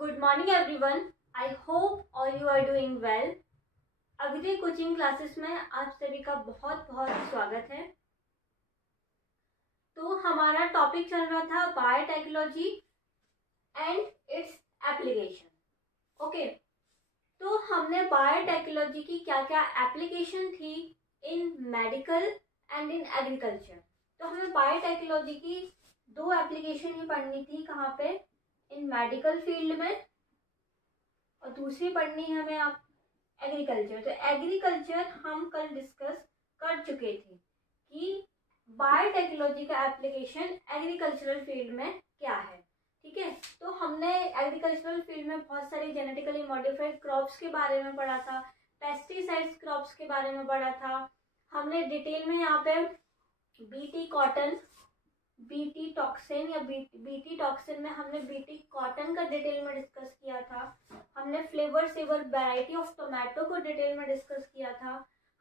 Good morning everyone. I hope all you are doing well. अविदे coaching classes में आप सभी का बहुत बहुत स्वागत है। तो हमारा टॉपिक चल रहा था biotechnology and its application. Okay, तो हमने बायोटेक्नोलॉजी की क्या क्या एप्लीकेशन थी इन मेडिकल एंड इन एग्रीकल्चर। तो हमें बायोटेक्नोलॉजी की दो एप्लीकेशन ही पढ़नी थी, कहाँ पे, इन मेडिकल फील्ड में, और दूसरी पढ़नी है हमें आप एग्रीकल्चर। तो एग्रीकल्चर हम कल डिस्कस कर चुके थे कि बायोटेक्नोलॉजी का एप्लीकेशन एग्रीकल्चरल फील्ड में क्या है। ठीक है, तो हमने एग्रीकल्चरल फील्ड में बहुत सारी जेनेटिकली मॉडिफाइड क्रॉप्स के बारे में पढ़ा था, पेस्टिसाइड्स क्रॉप्स के बारे में पढ़ा था। हमने डिटेल में यहाँ पे बीटी कॉटन, बीटी टॉक्सिन या बीटी टॉक्सिन में हमने बीटी कॉटन का डिटेल में डिस्कस किया था। हमने flavour saver variety of tomato को डिटेल में डिस्कस किया था।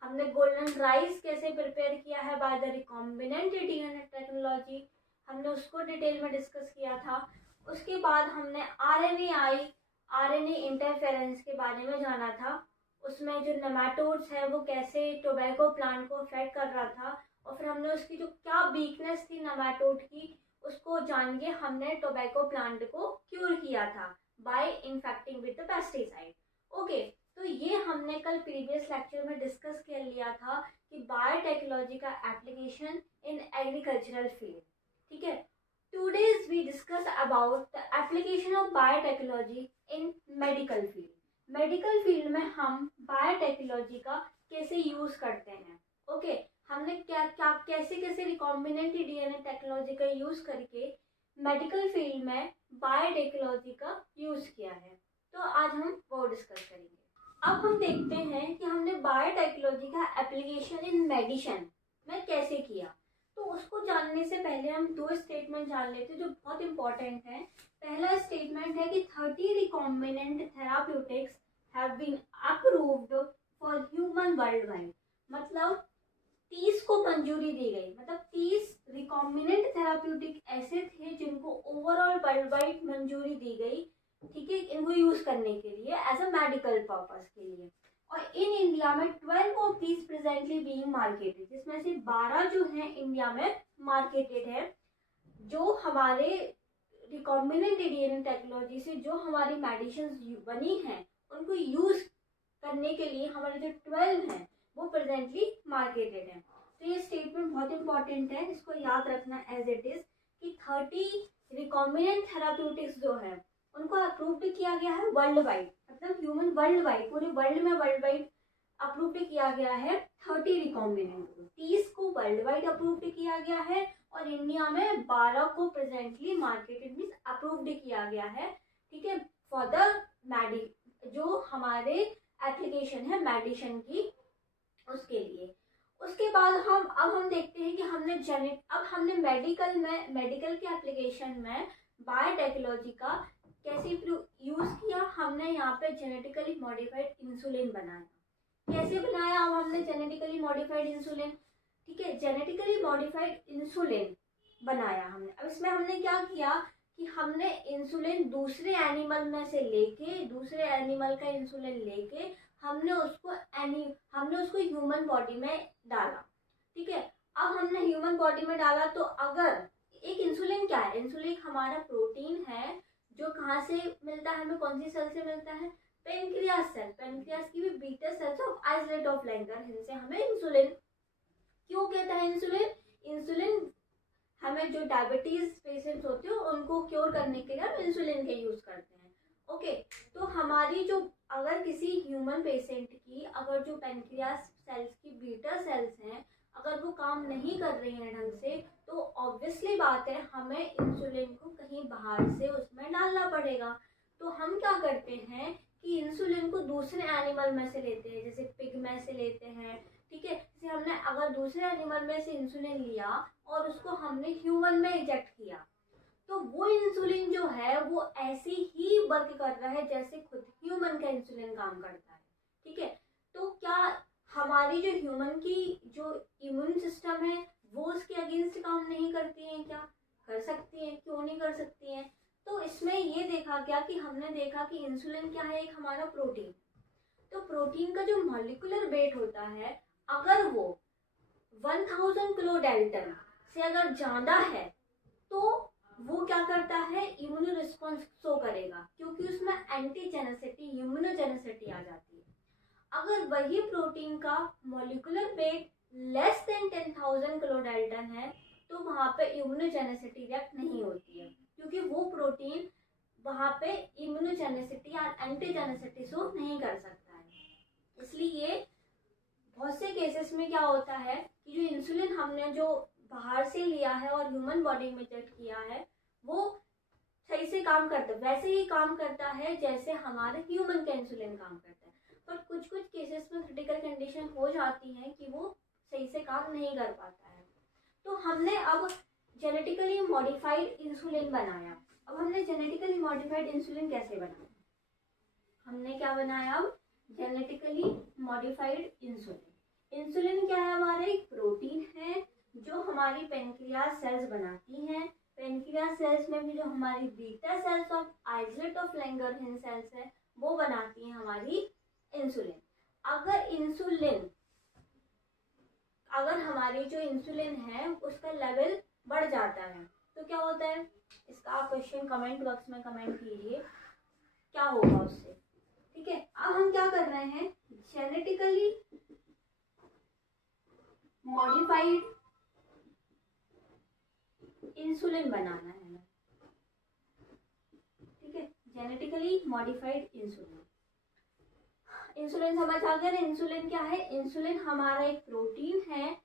हमने गोल्डन राइस कैसे प्रिपेयर किया है by the recombinant DNA technology, हमने उसको डिटेल में डिस्कस किया था। उसके बाद हमने आरएनए इंटरफेरेंस के बारे में जाना था। उसमें जो नेमाटोड्स है वो कैसे टोबैको प्लांट को अफेक्ट कर रहा था, और फिर हमने उसकी जो क्या वीकनेस थी नेमाटोड की, उसको जान के हमने टोबैको प्लांट को क्योर किया था by infecting with the pesticide. Okay, तो ये हमने कल प्रीवियस लेक्चर में डिस्कस कर लिया था कि बायोटेक्नोलॉजी का एप्लीकेशन इन एग्रीकल्चरल फील्ड। ठीक है, today's we discuss about the application of biotechnology in medical field. Medical field में हम बायोटेक्नोलॉजी का कैसे यूज करते हैं। ओके, हमने कैसे रिकॉम्बिनेंट डीएनए टेक्नोलॉजी का यूज करके मेडिकल फील्ड में बायोटेक्नोलॉजी का यूज किया है, तो आज हम वो डिस्कस करेंगे। अब हम देखते हैं कि हमने बायोटेक्नोलॉजी का एप्लीकेशन इन मेडिसिन में कैसे किया। तो उसको जानने से पहले हम दो स्टेटमेंट जान लेते हैं जो बहुत इंपॉर्टेंट है। पहला स्टेटमेंट है कि 30 recombinant therapeutics have been approved for human world wide. मतलब 30 को मंजूरी दी गई, मतलब 30 रिकॉम्बिनेंट थेराप्यूटिक ऐसे थे जिनको ओवरऑल वर्ल्ड वाइड मंजूरी दी गई। ठीक है, इनको यूज करने के लिए एज अ मेडिकल पर्पस के लिए। और इन इंडिया में 12 of these presently being marketed, जिसमें से 12 जो है इंडिया में मार्केटेड है। जो हमारे रिकॉम्बिनेंट डीएनए टेक्नोलॉजी से जो हमारी मेडिसिन बनी हैं उनको यूज करने के लिए हमारे जो 12 हैं वो प्रेजेंटली मार्केटेड है। तो ये स्टेटमेंट बहुत इंपॉर्टेंट है, इसको याद रखना एज इट इज कि 30 रिकॉम्बिनेंट थेराप्यूटिक्स जो है उनको अप्रूव्ड किया गया है वर्ल्ड वाइड, मतलब ह्यूमन वर्ल्ड वाइड, पूरे वर्ल्ड में वर्ल्ड वाइड अप्रूव्ड किया गया है 30 रिकॉम्बिनेंट को। 30 को वर्ल्ड वाइड अप्रूव्ड किया गया है और इंडिया में 12 को प्रेजेंटली मार्केटेड मीन्स अप्रूव्ड किया गया है। ठीक है, फॉर द जो हमारे एप्लीकेशन है मेडिसिन की, उसके लिए। उसके बाद हम देखते हैं कि हमने मेडिकल के एप्लीकेशन में बायोटेक्नोलॉजी का कैसे यूज किया। हमने यहाँ पे जेनेटिकली मॉडिफाइड इंसुलिन बनाया। कैसे बनाया अब हमने जेनेटिकली मॉडिफाइड इंसुलिन? ठीक है, जेनेटिकली मॉडिफाइड इंसुलिन बनाया हमने। अब इसमें हमने क्या किया कि हमने इंसुलिन दूसरे एनिमल का इंसुलिन लेके हमने उसको ह्यूमन बॉडी में डाला। ठीक है, अब हमने ह्यूमन बॉडी में डाला तो अगर एक इंसुलिन क्या है, इंसुलिन हमारा प्रोटीन है जो कहाँ से मिलता है, हमें कौन सी सेल से मिलता है, पेनक्रियास सेल। पेनक्रियास की भी beta cells of isolate of Langer, इनसे हमें इंसुलिन क्यों कहता है इंसुलिन हमें जो डायबिटीज पेशेंट्स होते हैं उनको क्योर करने के लिए हम इंसुलिन के यूज करते हैं। ओके, तो हमारी जो अगर किसी ह्यूमन पेशेंट की अगर जो पेनक्रियास सेल्स की बीटा सेल्स हैं अगर वो काम नहीं कर रही हैं ढंग से, तो ऑब्वियसली बात है हमें इंसुलिन को कहीं बाहर से उसमें डालना पड़ेगा। तो हम क्या करते हैं कि इंसुलिन को दूसरे एनिमल में से लेते हैं, जैसे पिग में से लेते हैं। ठीक है, जैसे हमने अगर दूसरे एनिमल में से इंसुलिन लिया और उसको हमने ह्यूमन में इंजेक्ट किया, तो वो इंसुलिन जो है वो ऐसे ही वर्क कर रहा है जैसे खुद ह्यूमन का इंसुलिन काम करता है। ठीक है, तो क्या हमारी जो ह्यूमन की जो इम्यून सिस्टम है वो उसके अगेंस्ट काम नहीं करती है? क्या कर सकती है, क्यों नहीं कर सकती है? तो इसमें ये देखा देखा क्या कि हमने देखा कि इंसुलिन क्या है, एक हमारा प्रोटीन। तो प्रोटीन का जो मॉलिक्यूलर वेट होता है, अगर वो 1000 किलो डेल्टन से अगर ज्यादा है तो वो क्या करता है, इम्यूनो रिस्पॉन्स शो करेगा, क्योंकि उसमें एंटीजेनेसिटी इम्यूनोजेनेसिटी आ जाती है। अगर वही प्रोटीन का molecular weight less than 10,000 kilo dalton है तो वहां पे इम्यूनोजेनेसिटी रिएक्ट नहीं होती है, क्योंकि वो प्रोटीन वहां पे इम्यूनोजेनेसिटी या एंटीजेनेसिटी शो नहीं कर सकता है। इसलिए बहुत से केसेस में क्या होता है कि जो इंसुलिन हमने जो बाहर से लिया है और ह्यूमन बॉडी में इंजेक्ट किया है वो सही से काम करता है, वैसे ही काम करता है जैसे हमारे ह्यूमन का इंसुलिन काम करता है। पर कुछ कुछ केसेस में क्रिटिकल कंडीशन हो जाती है कि वो सही से काम नहीं कर पाता है। तो हमने अब जेनेटिकली मॉडिफाइड इंसुलिन बनाया। अब हमने जेनेटिकली मॉडिफाइड इंसुलिन कैसे बनाया, हमने क्या बनाया, अब जेनेटिकली मॉडिफाइड इंसुलिन। इंसुलिन क्या है, हमारा एक प्रोटीन है जो हमारी पेनक्रियास सेल्स बनाती हैं। पेनक्रियास सेल्स में भी जो हमारी beta cells of islet of Langerhans cells है वो बनाती हैं हमारी इंसुलिन। अगर हमारी जो इंसुलिन है उसका लेवल बढ़ जाता है तो क्या होता है, इसका आप क्वेश्चन कमेंट बॉक्स में कमेंट कीजिए क्या होगा उससे। ठीक है, अब हम क्या कर रहे हैं, जेनेटिकली मॉडिफाइड इंसुलिन बनाना है हमें। ठीक है, जेनेटिकली मॉडिफाइड इंसुलिन। इंसुलिन समझ आ गया ना, इंसुलिन क्या है, इंसुलिन हमारा एक प्रोटीन है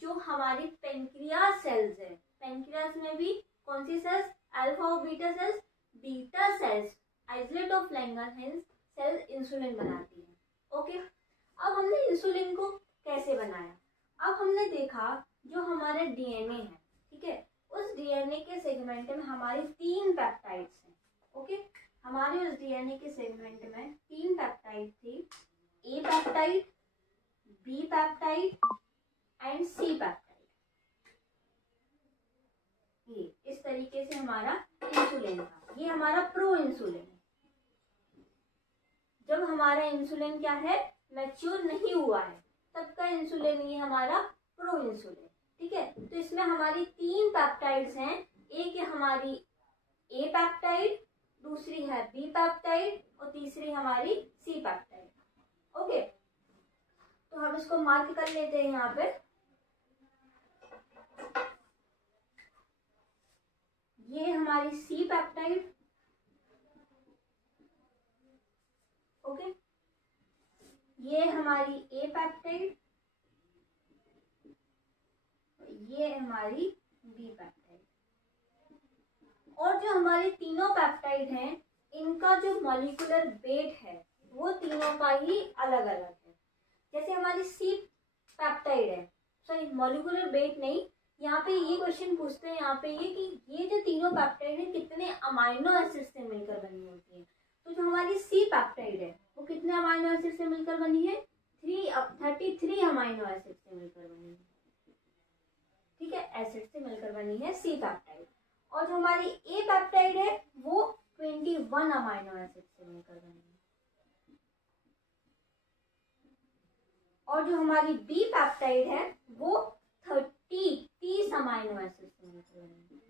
जो हमारी पेनक्रियास सेल्स है। पेनक्रियास में भी कौन सी सेल्स, अल्फा और beta cells, beta cells islet of Langerhans cells insulin बनाती है। ओके, अब हमने इंसुलिन को कैसे बनाया, अब हमने देखा जो हमारा डीएनए है, ठीक है, उस डीएनए के सेगमेंट में हमारी 3 पेप्टाइड्स हैं। ओके, हमारे उस डीएनए के सेगमेंट में 3 पेप्टाइड थी, A peptide, B peptide and C peptide. ये इस तरीके से हमारा इंसुलिन था, ये हमारा प्रो इंसुलिन है। जब हमारा इंसुलिन क्या है, मैच्योर नहीं हुआ है तब का इंसुलिन ये हमारा प्रो इंसुलिन। ठीक है, तो इसमें हमारी 3 पेप्टाइड्स हैं, एक है हमारी ए पेप्टाइड, दूसरी है बी पेप्टाइड और तीसरी हमारी सी पेप्टाइड। ओके, तो हम इसको मार्क कर लेते हैं यहाँ पे। ये हमारी सी पेप्टाइड, ओके, ये हमारी ए पेप्टाइड, ये हमारी बी पेप्टाइड। और जो हमारे तीनों पेप्टाइड हैं इनका जो मॉलिक्यूलर वेट है वो तीनों का ही अलग अलग है। जैसे हमारी सी पेप्टाइड है, सॉरी मॉलिक्यूलर वेट नहीं, यहाँ पे ये क्वेश्चन पूछते हैं यहाँ पे ये कि ये जो तीनों पेप्टाइड है कितने अमाइनो एसिड से मिलकर बनी होती है। तो जो हमारी सी पेप्टाइड है वो कितने अमाइनो एसिड से मिलकर बनी है, 33 अमाइनो एसिड से मिलकर बनी है। ठीक है, एसिड से मिलकर बनी है सी पेप्टाइड। और जो हमारी ए पेप्टाइड है वो 21 अमाइनो एसिड से मिलकर बनी है। और जो हमारी बी पेप्टाइड है वो 30 अमाइनो एसिड से मिलकर बनी है।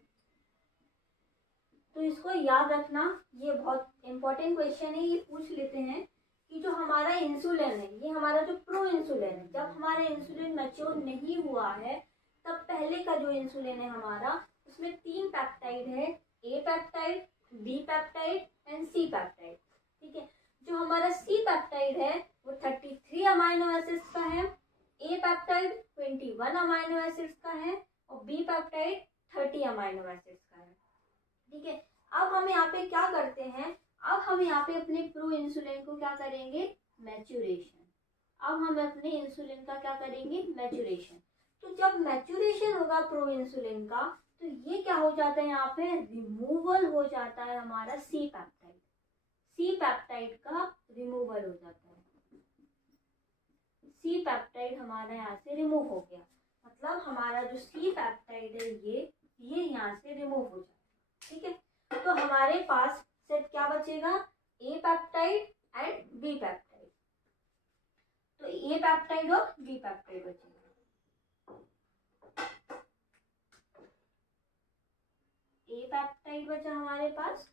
तो इसको याद रखना, ये बहुत इंपॉर्टेंट क्वेश्चन है, ये पूछ लेते हैं कि जो हमारा इंसुलिन है, ये हमारा जो प्रो इंसुलिन है, जब हमारा इंसुलिन मैच्योर नहीं हुआ है तब पहले का जो इंसुलिन है हमारा उसमें 3 पेप्टाइड है, A peptide, B peptide and C peptide. ठीक है, जो हमारा सी पेप्टाइड है वो 33 अमाइनो एसिड्स का है, ए पेप्टाइड 21 अमाइनो एसिड्स का है और बी पेप्टाइड 30 अमाइनो एसिड्स का है। ठीक है, अब हम यहाँ पे क्या करते हैं, अब हम यहाँ पे अपने प्रो इंसुलिन को क्या करेंगे, मैच्योरेशन। अब हम अपने इंसुलिन का क्या करेंगे, मैच्योरेशन। तो जब मैच्योरेशन होगा प्रो इंसुलिन का तो ये क्या हो जाता है, यहाँ पे रिमूवल हो जाता है हमारा सी पेप्टाइड, सी पेप्टाइड का रिमूवल हो जाता है। सी पेप्टाइड हमारा यहाँ से रिमूव हो गया, मतलब हमारा जो सी पेप्टाइड है ये यहाँ से रिमूव हो जाता है। ठीक है, तो हमारे पास सिर्फ क्या बचेगा, ए पेप्टाइड एंड बी पेप्टाइड। तो ए पेप्टाइड और बी पेप्टाइड बचेगा। ए पेप्टाइड बचा हमारे पास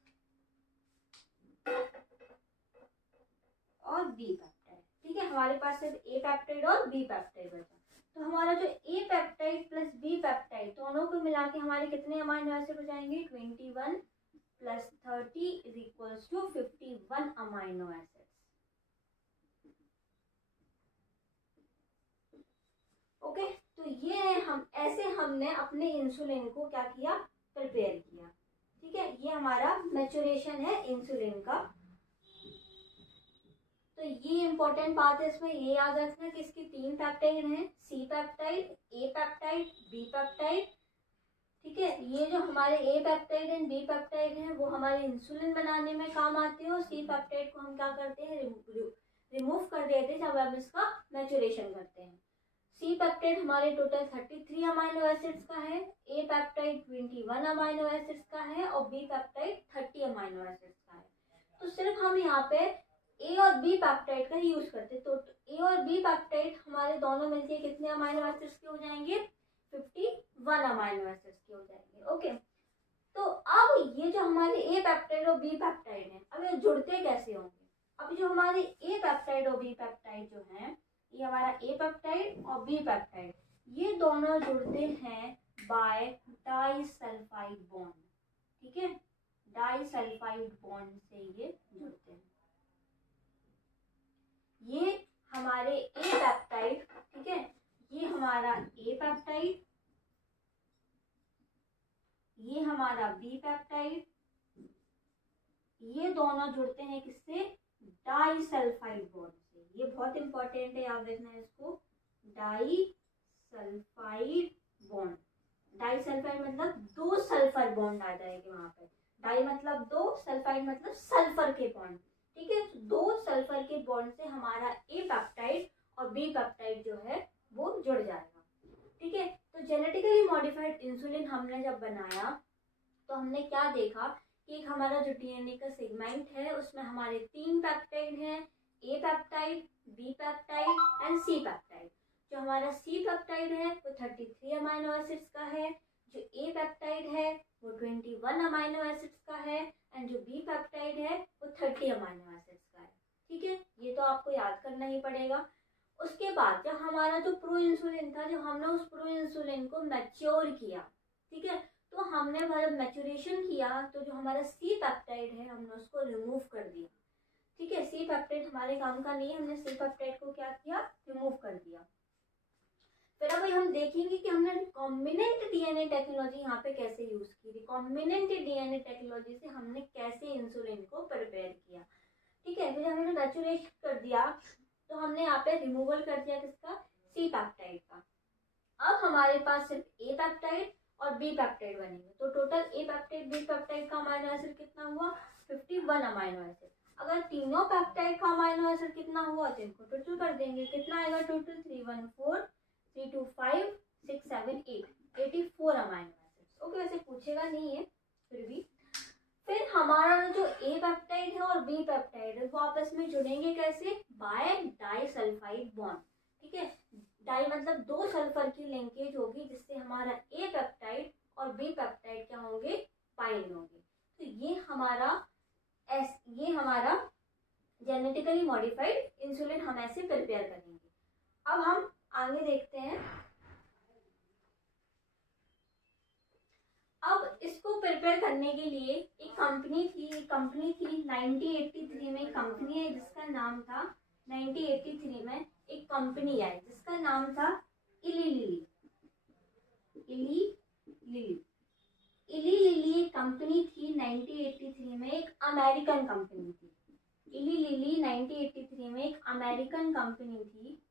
और बी पेप्टाइड। ठीक है, हमारे पास सिर्फ ए पेप्टाइड और बी पेप्टाइड बचा। तो हमारा जो ए पेप्टाइड प्लस बी पेप्टाइड दोनों को मिला के हमारे कितने अमाइनो एसिड हो जाएंगे, 21 plus 30 is equals to 51 amino acid. Okay, तो ये हमने अपने इंसुलिन को क्या किया, प्रिपेयर किया। ठीक है, ये हमारा मैच्योरेशन है इंसुलिन का। तो ये इंपॉर्टेंट बात है, इसमें ये याद रखना कि इसकी 3 पेप्टाइड हैं, सी पेप्टाइड, ए पेप्टाइड, बी पेप्टाइड। ठीक है, ये जो हमारे ए पेप्टाइड एंड बी पेप्टाइड हैं वो हमारे इंसुलिन बनाने में काम आते हैं, और सी पेप्टाइड को हम क्या करते हैं, रिमूव कर देते हैं जब हम इसका मैच्योरेशन करते हैं। सी पेप्टाइड हमारे टोटल 33 अमाइनो एसिड्स का है, ए पेप्टाइड 21 अमाइनो एसिड्स का है, और बी पेप्टाइड 30 अमाइनो एसिड्स का है। तो सिर्फ हम यहाँ पे ए और बी पेप्टाइड का यूज करते हैं। तो ए और बी पेप्टाइड हमारे दोनों मिलके कितने अमाइनो एसिड्स के हो जाएंगे, 51 अमाइनो एसिड्स के हो जाएंगे। ओके, तो अब ये जो हमारे ए पेप्टाइड और बी पेप्टाइड है, अब ये जुड़ते कैसे होंगे। अब जो हमारे ए पेप्टाइड और बी पेप्टाइड जो है, ये हमारा ए पेप्टाइड और बी पेप्टाइड, ये दोनों जुड़ते हैं बाय डाइसल्फाइड बॉन्ड। ठीक है, डाइसल्फाइड बॉन्ड से ये जुड़ते हैं। ये हमारे ए पेप्टाइड, ठीक है, ये हमारा ए पेप्टाइड, ये हमारा बी पेप्टाइड, ये दोनों जुड़ते हैं किससे, डाइसल्फाइड बॉन्ड से। ये बहुत इंपॉर्टेंट है, याद रखना है इसको, डाइसल्फाइड बॉन्ड। डाइसल्फाइड मतलब 2 सल्फर बॉन्ड आ जाएंगे वहां पे। डाई मतलब 2, सल्फाइड मतलब सल्फर के बॉन्ड। ठीक है, 2 सल्फर के बॉन्ड से हमारा ए पेप्टाइड और बी पेप्टाइड जो है वो जुड़ जाएगा। ठीक है, तो जेनेटिकली मॉडिफाइड इंसुलिन हमने जब बनाया तो हमने क्या देखा कि एक हमारा जो डीएनए का सेगमेंट है उसमें हमारे 3 पेप्टाइड हैं, A peptide, B peptide and C peptide. जो हमारा सी पेप्टाइड है वो 33 अमाइनो एसिड्स का है, जो ए पेप्टाइड है वो 21 अमाइनो एसिड्स का है, एंड जो बी पेप्टाइड है वो 30 अमाइनो एसिड्स का है। ठीक है, ये तो आपको याद करना ही पड़ेगा। उसके बाद जब हमारा जो प्रो इंसुलिन था, जब हमने उस प्रो इंसुलिन को मैच्योर किया, ठीक है, तो हमने जब मैच्योरेशन किया तो जो हमारा सी पेप्टाइड है हमने उसको रिमूव कर दिया। ठीक है, सी पेप्टाइड हमारे काम का नहीं है, हमने सी पेप्टाइड को क्या किया, रिमूव कर दिया। फिर अब हम देखेंगे कि हमने रिकॉम्बिनेंट डीएनए टेक्नोलॉजी यहाँ पे कैसे यूज की। रिकॉम्बिनेंट डीएनए टेक्नोलॉजी से हमने कैसे इंसुलिन को प्रिपेयर किया। ठीक है, फिर हमने मैच्योरेशन कर दिया तो हमने यहाँ पे रिमूवल कर दिया किसका, सी पेप्टाइड का। अब हमारे पास सिर्फ ए पेप्टाइड और बी पेप्टाइड बनेंगे। तो total A peptide B peptide का अमाइनो एसिड कितना हुआ, 51 अमाइनो एसिड। अगर तीनों पेप्टाइड का अमाइनो एसिड कितना हुआ तो इनको टोटल कर देंगे, कितना आएगा टोटल, 314 325 6 7 8 84 अमाइनो एसिड्स। ओके, वैसे पूछेगा नहीं है फिर भी। फिर हमारा जो ए पेप्टाइड है और बी पेप्टाइड है वो आपस में जुड़ेंगे कैसे, बाय डाइसल्फाइड बॉन्ड। ठीक है, डाई मतलब 2 सल्फर की लिंकेज होगी जिससे हमारा ए पेप्टाइड और बी पेप्टाइड क्या होंगे, बाइंड होंगे। तो ये हमारा जेनेटिकली मॉडिफाइड इंसुलिन हम ऐसे प्रिपेयर करेंगे। अब हम आगे देखते हैं। अब इसको प्रिपेयर करने के लिए एक कंपनी थी 1983 में, एक कंपनी है जिसका नाम था, 1983 में एक कंपनी आई जिसका नाम था इली लिली कंपनी थी 1983 में, एक अमेरिकन कंपनी थी। इली लिली 1983 में एक अमेरिकन कंपनी थी।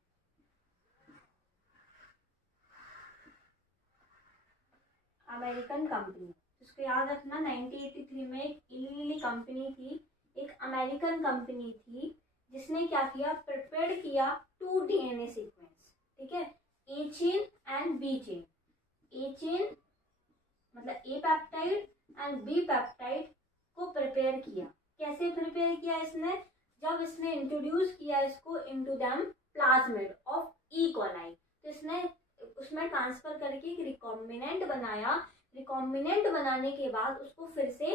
अमेरिकन कंपनी, इसको याद रखना, 1983 में एक इली लिली कंपनी थी, एक अमेरिकन कंपनी थी जिसने क्या किया, प्रिपेयर किया 2 डीएनए सीक्वेंस। ठीक है, A chain and B chain. A chain मतलब A peptide and B peptide को प्रिपेयर किया। कैसे प्रिपेयर किया इसने? जब इसने इंट्रोड्यूस किया इसको into them plasmid of E coli, तो इसने उसमें ट्रांसफर करके एक रिकॉम्बिनेंट बनाया। रिकॉम्बिनेंट बनाने के बाद उसको फिर से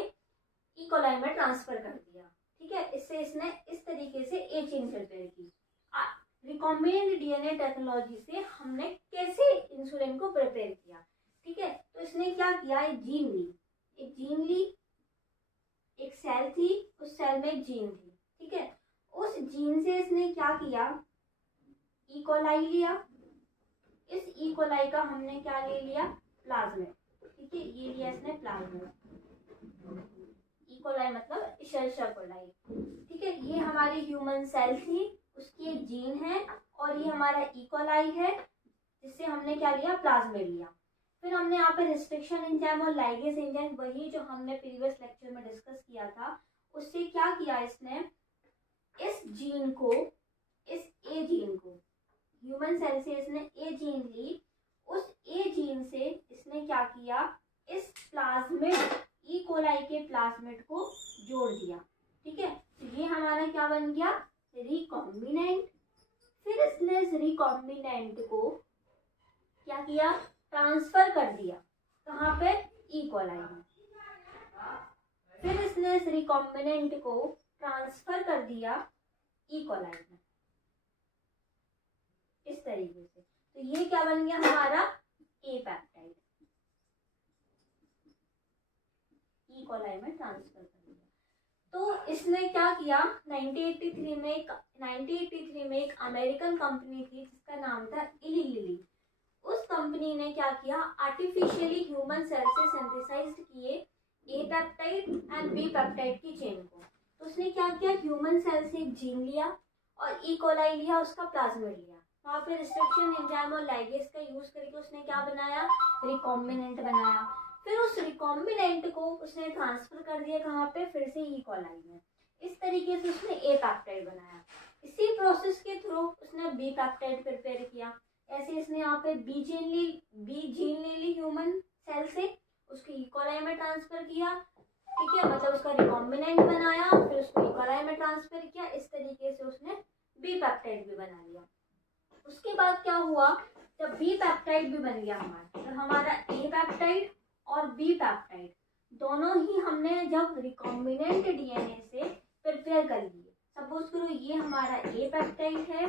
ई कोलाई में ट्रांसफर कर दिया। ठीक है, इससे इसने इस तरीके से ए चेन प्रिपेयर की। रिकॉम्बिनेंट डीएनए टेक्नोलॉजी से हमने कैसे इंसुलिन को प्रिपेयर किया। ठीक है, तो इसने क्या किया, एक जीन ली, एक सेल थी, उस सेल में एक जीन थी। ठीक है, उस जीन से इसने क्या किया, ई कोलाई लिया। इस ई कोलाई का हमने क्या ले लिया, प्लाज्मिड। ठीक है, ये लिया इसने प्लाज्मिड। ई कोलाई मतलब इशर्शा कोलाई। ठीक है, ये हमारी ह्यूमन सेल थी, उसकी एक जीन है, और ये हमारा ई कोलाई है जिससे हमने क्या लिया, प्लाज्मिड लिया। फिर हमने यहाँ पे रिस्ट्रिक्शन एंजाइम और लाइगेज एंजाइम, वही जो हमने प्रीवियस लेक्चर में डिस्कस किया था, उससे क्या किया इसने, इस जीन को, इस ए जीन को, ह्यूमन सेल से इसने ए जीन ली। उस ए जीन से इसने क्या किया, इस प्लाज्मिड, ई कोलाई के प्लाज्मिड को जोड़ दिया। ठीक है, तो ये हमारा क्या बन गया, रिकॉम्बिनेंट। फिर इसने इस रिकॉम्बिनेंट को क्या किया, ट्रांसफर कर दिया। कहाँ पे, ई कोलाई में। फिर इसने इस रिकॉम्बिनेंट को ट्रांसफर कर दिया ई कोलाई में, इस तरीके से। तो ये क्या बन गया हमारा, ए पेप्टाइड, ई कोलाई में ट्रांसफर कर दिया। तो इसने क्या किया, 1983 में एक अमेरिकन कंपनी थी जिसका नाम था इली लिली। उस कंपनी ने क्या किया, आर्टिफिशियली ह्यूमन सेल से सिंथेसाइज्ड किए ए पेप्टाइड एंड बी पेप्टाइड की चेन को। तो उसने क्या किया, ह्यूमन सेल से एक जीन लिया और ई कोलाई लिया, उसका प्लाज्मिड लिया। वहाँ पे रिस्ट्रिक्शन एंजाइम और लाइगेज का यूज करके उसने क्या बनाया, रिकॉम्बिनेंट बनाया। फिर उस रिकॉम्बिनेंट को उसने ट्रांसफर कर दिया कहाँ पे, फिर से ई कोलाई में। इस तरीके से उसने ए पेप्टाइड बनाया। इसी प्रोसेस के थ्रू उसने बी पेप्टाइड प्रिपेयर किया। ऐसे इसने यहाँ पे बी जीन ले ली ह्यूमन सेल से, उसको ई कोलाई में ट्रांसफर किया। ठीक है, मतलब उसका रिकॉम्बिनेंट बनाया, फिर उसको ई कोलाई में ट्रांसफर किया। इस तरीके से उसने बी पेप्टाइड भी बना लिया। उसके बाद क्या हुआ, जब बी पेप्टाइड भी बन गया हमारा, तो हमारा ए पेप्टाइड और बी पेप्टाइड दोनों ही हमने जब रिकॉम्बिनेंट डीएनए से प्रिपेयर कर लिए। सपोज करो ये हमारा ए पेप्टाइड है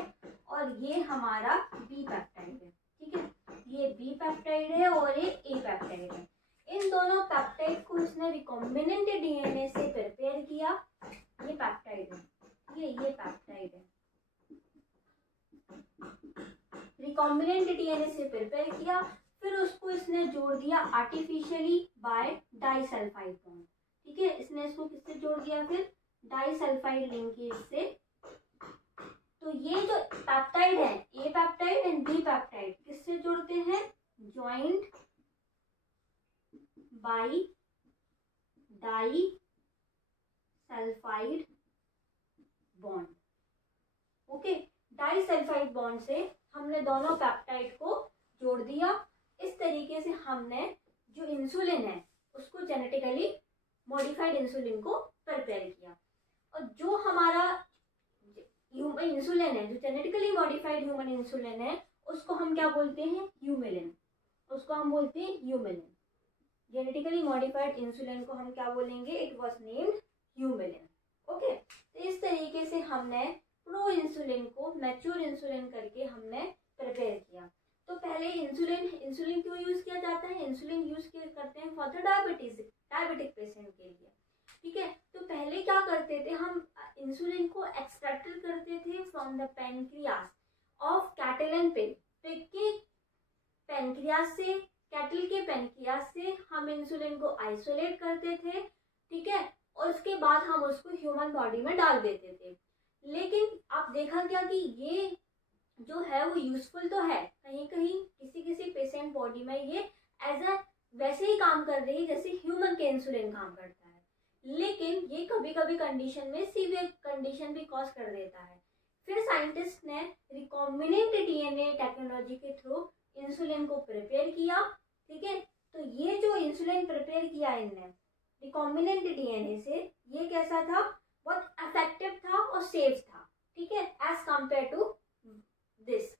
और ये हमारा बी पेप्टाइड है। ठीक है, ये बी पेप्टाइड है और ये ए पेप्टाइड है। इन दोनों पेप्टाइड को इसने रिकॉम्बिनेंट डीएनए से प्रिपेयर किया। ये पेप्टाइड है, ये पेप्टाइड है, रिकॉम्बिनेंट डीएनए से प्रिपेयर किया। फिर उसको इसने जोड़ दिया आर्टिफिशियली बाय डाइसल्फाइड बॉन्ड। ठीक है, इसने इसको किससे जोड़ दिया, फिर डाइसल्फाइड लिंकेज से। तो ये जो पेप्टाइड है, A peptide and B peptide, किससे जोड़ते हैं, joint by disulphide bond. Okay, disulphide bond से हमने दोनों पेप्टाइड को जोड़ दिया। इस तरीके से हमने जो इंसुलिन है उसको जेनेटिकली मॉडिफाइड इंसुलिन को प्रिपेयर किया। और जो हमारा ह्यूमन इंसुलिन है, जो जेनेटिकली मॉडिफाइड ह्यूमन इंसुलिन है, उसको हम क्या बोलते हैं, ह्यूमिलिन। उसको हम बोलते हैं ह्यूमिलिन। जेनेटिकली मॉडिफाइड इंसुलिन को हम क्या बोलेंगे, it was named Humulin. Okay, तो इस तरीके से हमने प्रो इंसुलिन को मैच्योर इंसुलिन करके हमने प्रिपेयर किया। तो पहले इंसुलिन क्यों यूज किया जाता है, इंसुलिन यूज करते हैं फॉर द डायबिटिक पेशेंट के लिए। ठीक है, तो पहले क्या करते थे, हम इंसुलिन को एक्सट्रैक्ट करते थे from the pancreas of cattle and pig. Pig के पैनक्रियास से, कैटल के पैनक्रियास से हम इंसुलिन को आइसोलेट करते थे। ठीक है, और उसके बाद हम उसको ह्यूमन बॉडी में डाल देते थे। लेकिन आप देखा क्या कि ये जो है वो यूजफुल तो है, कहीं कहीं किसी पेशेंट बॉडी में ये एज अ वैसे ही काम कर रही है जैसे ह्यूमन के इंसुलिन काम करता है, लेकिन ये कभी कभी कंडीशन में सीवियर कंडीशन भी कॉज कर देता है। फिर साइंटिस्ट ने रिकॉम्बिनेंट डीएनए टेक्नोलॉजी के थ्रू इंसुलिन को प्रिपेयर किया। ठीक है, तो ये जो इंसुलिन प्रिपेयर किया इनने रिकॉम्बिनेंट डीएनए से, ये कैसा था, बहुत इफेक्टिव था और सेफ था, ठीक है, एज कंपेयर टू दिस,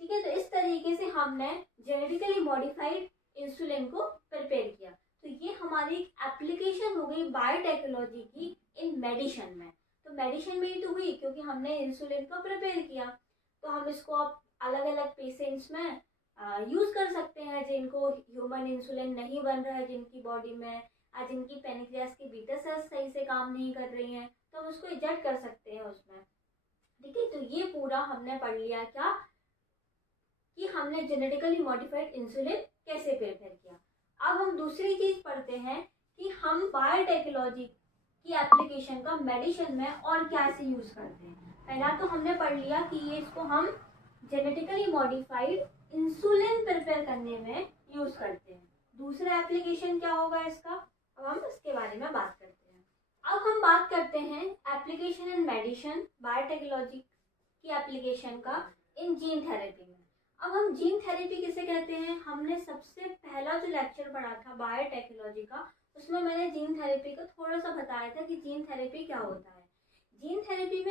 ठीक है। तो इस तरीके से हमने जेनेटिकली मॉडिफाइड इंसुलिन को प्रिपेयर किया। तो ये हमारी एप्लीकेशन हो गई बायोटेक्नोलॉजी की इन मेडिसिन में। तो मेडिसिन में ही तो हुई क्योंकि हमने इंसुलिन को प्रिपेयर किया। तो हम इसको अब अलग अलग पेशेंट्स में यूज कर सकते हैं जिनको ह्यूमन इंसुलिन नहीं बन रहा है जिनकी बॉडी में, जिनकी पेनक्रियास की बीटा सेल्स सही से काम नहीं कर रही हैं, तो हम उसको इंजेक्ट कर सकते हैं उसमें, ठीक है। तो ये पूरा हमने पढ़ लिया क्या कि हमने जेनेटिकली मॉडिफाइड इंसुलिन कैसे प्रिपेयर किया। अब हम दूसरी चीज पढ़ते हैं कि हम बायोटेक्नोलॉजी की एप्लीकेशन का मेडिसिन में और कैसे यूज करते हैं। पहला तो हमने पढ़ लिया कि ये इसको हम जेनेटिकली मॉडिफाइड इंसुलिन प्रिपेयर करने में यूज करते हैं। दूसरा एप्लीकेशन क्या होगा इसका, अब हम इसके बारे में बात करते हैं। अब हम बात करते हैं एप्लीकेशन इन मेडिसिन बायोटेक्नोलॉजी की एप्लीकेशन का इन जीन थेरेपी में। अब हम जीन थेरेपी किसे कहते हैं, हमने सबसे पहला जो लेक्चर पढ़ा था बायोटेक्नोलॉजी का, उसमें मैंने जीन थेरेपी को थोड़ा सा बताया था कि जीन थेरेपी क्या होता है। जीन थेरेपी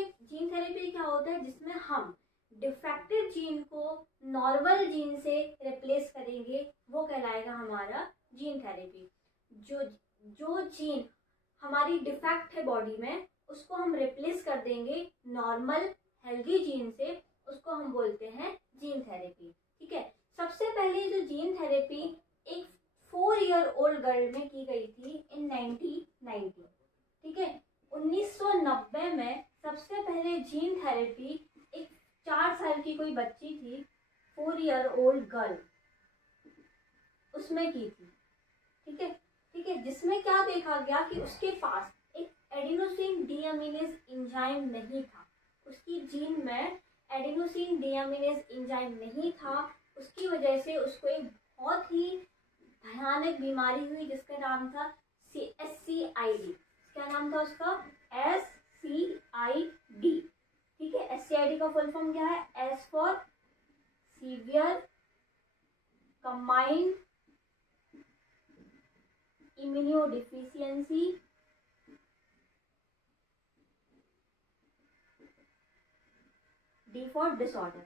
क्या होता है, जिसमें हम डिफेक्टेड जीन को नॉर्मल जीन से रिप्लेस करेंगे, वो कहलाएगा हमारा जीन थेरेपी। जो जीन हमारी डिफेक्ट है बॉडी में, उसको हम रिप्लेस कर देंगे नॉर्मल हेल्दी जीन से, उसको हम बोलते हैं जीन थेरेपी, ठीक है। सबसे पहले जो जीन थेरेपी एक 4 ईयर ओल्ड गर्ल में की गई थी इन 1990, ठीक है। 1990 में सबसे पहले जीन थेरेपी एक 4 साल की कोई बच्ची थी, 4 ईयर ओल्ड गर्ल, उसमें की थी, ठीक है, ठीक है। जिसमें क्या देखा गया कि उसके पास एक एडिनोसिन डीअमीनेज एंजाइम नहीं था, उसकी जीन में एडिनोसिन डीअमीनेज एंजाइम नहीं था। उसकी वजह से उसको एक बहुत ही भयानक बीमारी हुई जिसका नाम था SCID। क्या नाम था उसका, SCID, ठीक है। SCID का फुल फॉर्म क्या है, S for severe combined immunodeficiency for disorder,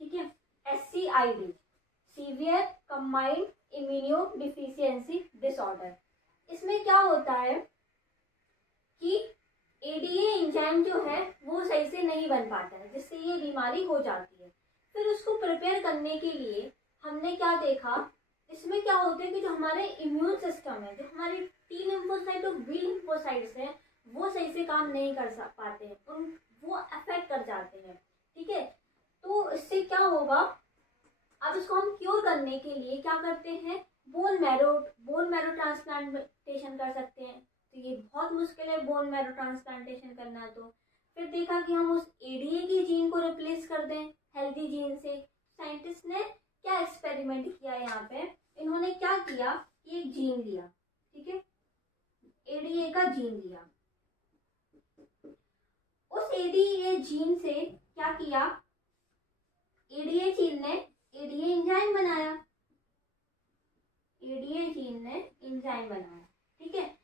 ठीक है। SCID, severe combined immunodeficiency disorder. इसमें क्या होता है कि ADA एंजाइम जो है वो सही से नहीं बन पाता है, जिससे ये बीमारी हो जाती है। फिर उसको प्रिपेयर करने के लिए हमने क्या देखा, इसमें क्या होता है कि जो हमारे इम्यून सिस्टम है, जो हमारे T लिम्फोसाइट और B लिम्फोसाइट्स हैं, वो सही से काम नहीं कर पाते हैं, वो अफेक्ट कर जाते हैं, ठीक है। तो इससे क्या होगा, अब इसको हम क्योर करने के लिए क्या करते हैं, बोन मैरो ट्रांसप्लांटेशन कर सकते हैं। तो ये बहुत मुश्किल है बोन मैरो ट्रांसप्लांटेशन करना। तो फिर देखा कि हम उस ADA की जीन को रिप्लेस कर दें हेल्दी जीन से। साइंटिस्ट ने क्या एक्सपेरिमेंट किया, यहाँ पे इन्होंने क्या किया कि एक जीन लिया, ठीक है, ADA का जीन लिया, उस ADA जीन से क्या किया, ADA जीन ने ADA एंजाइम बनाया, ठीक है।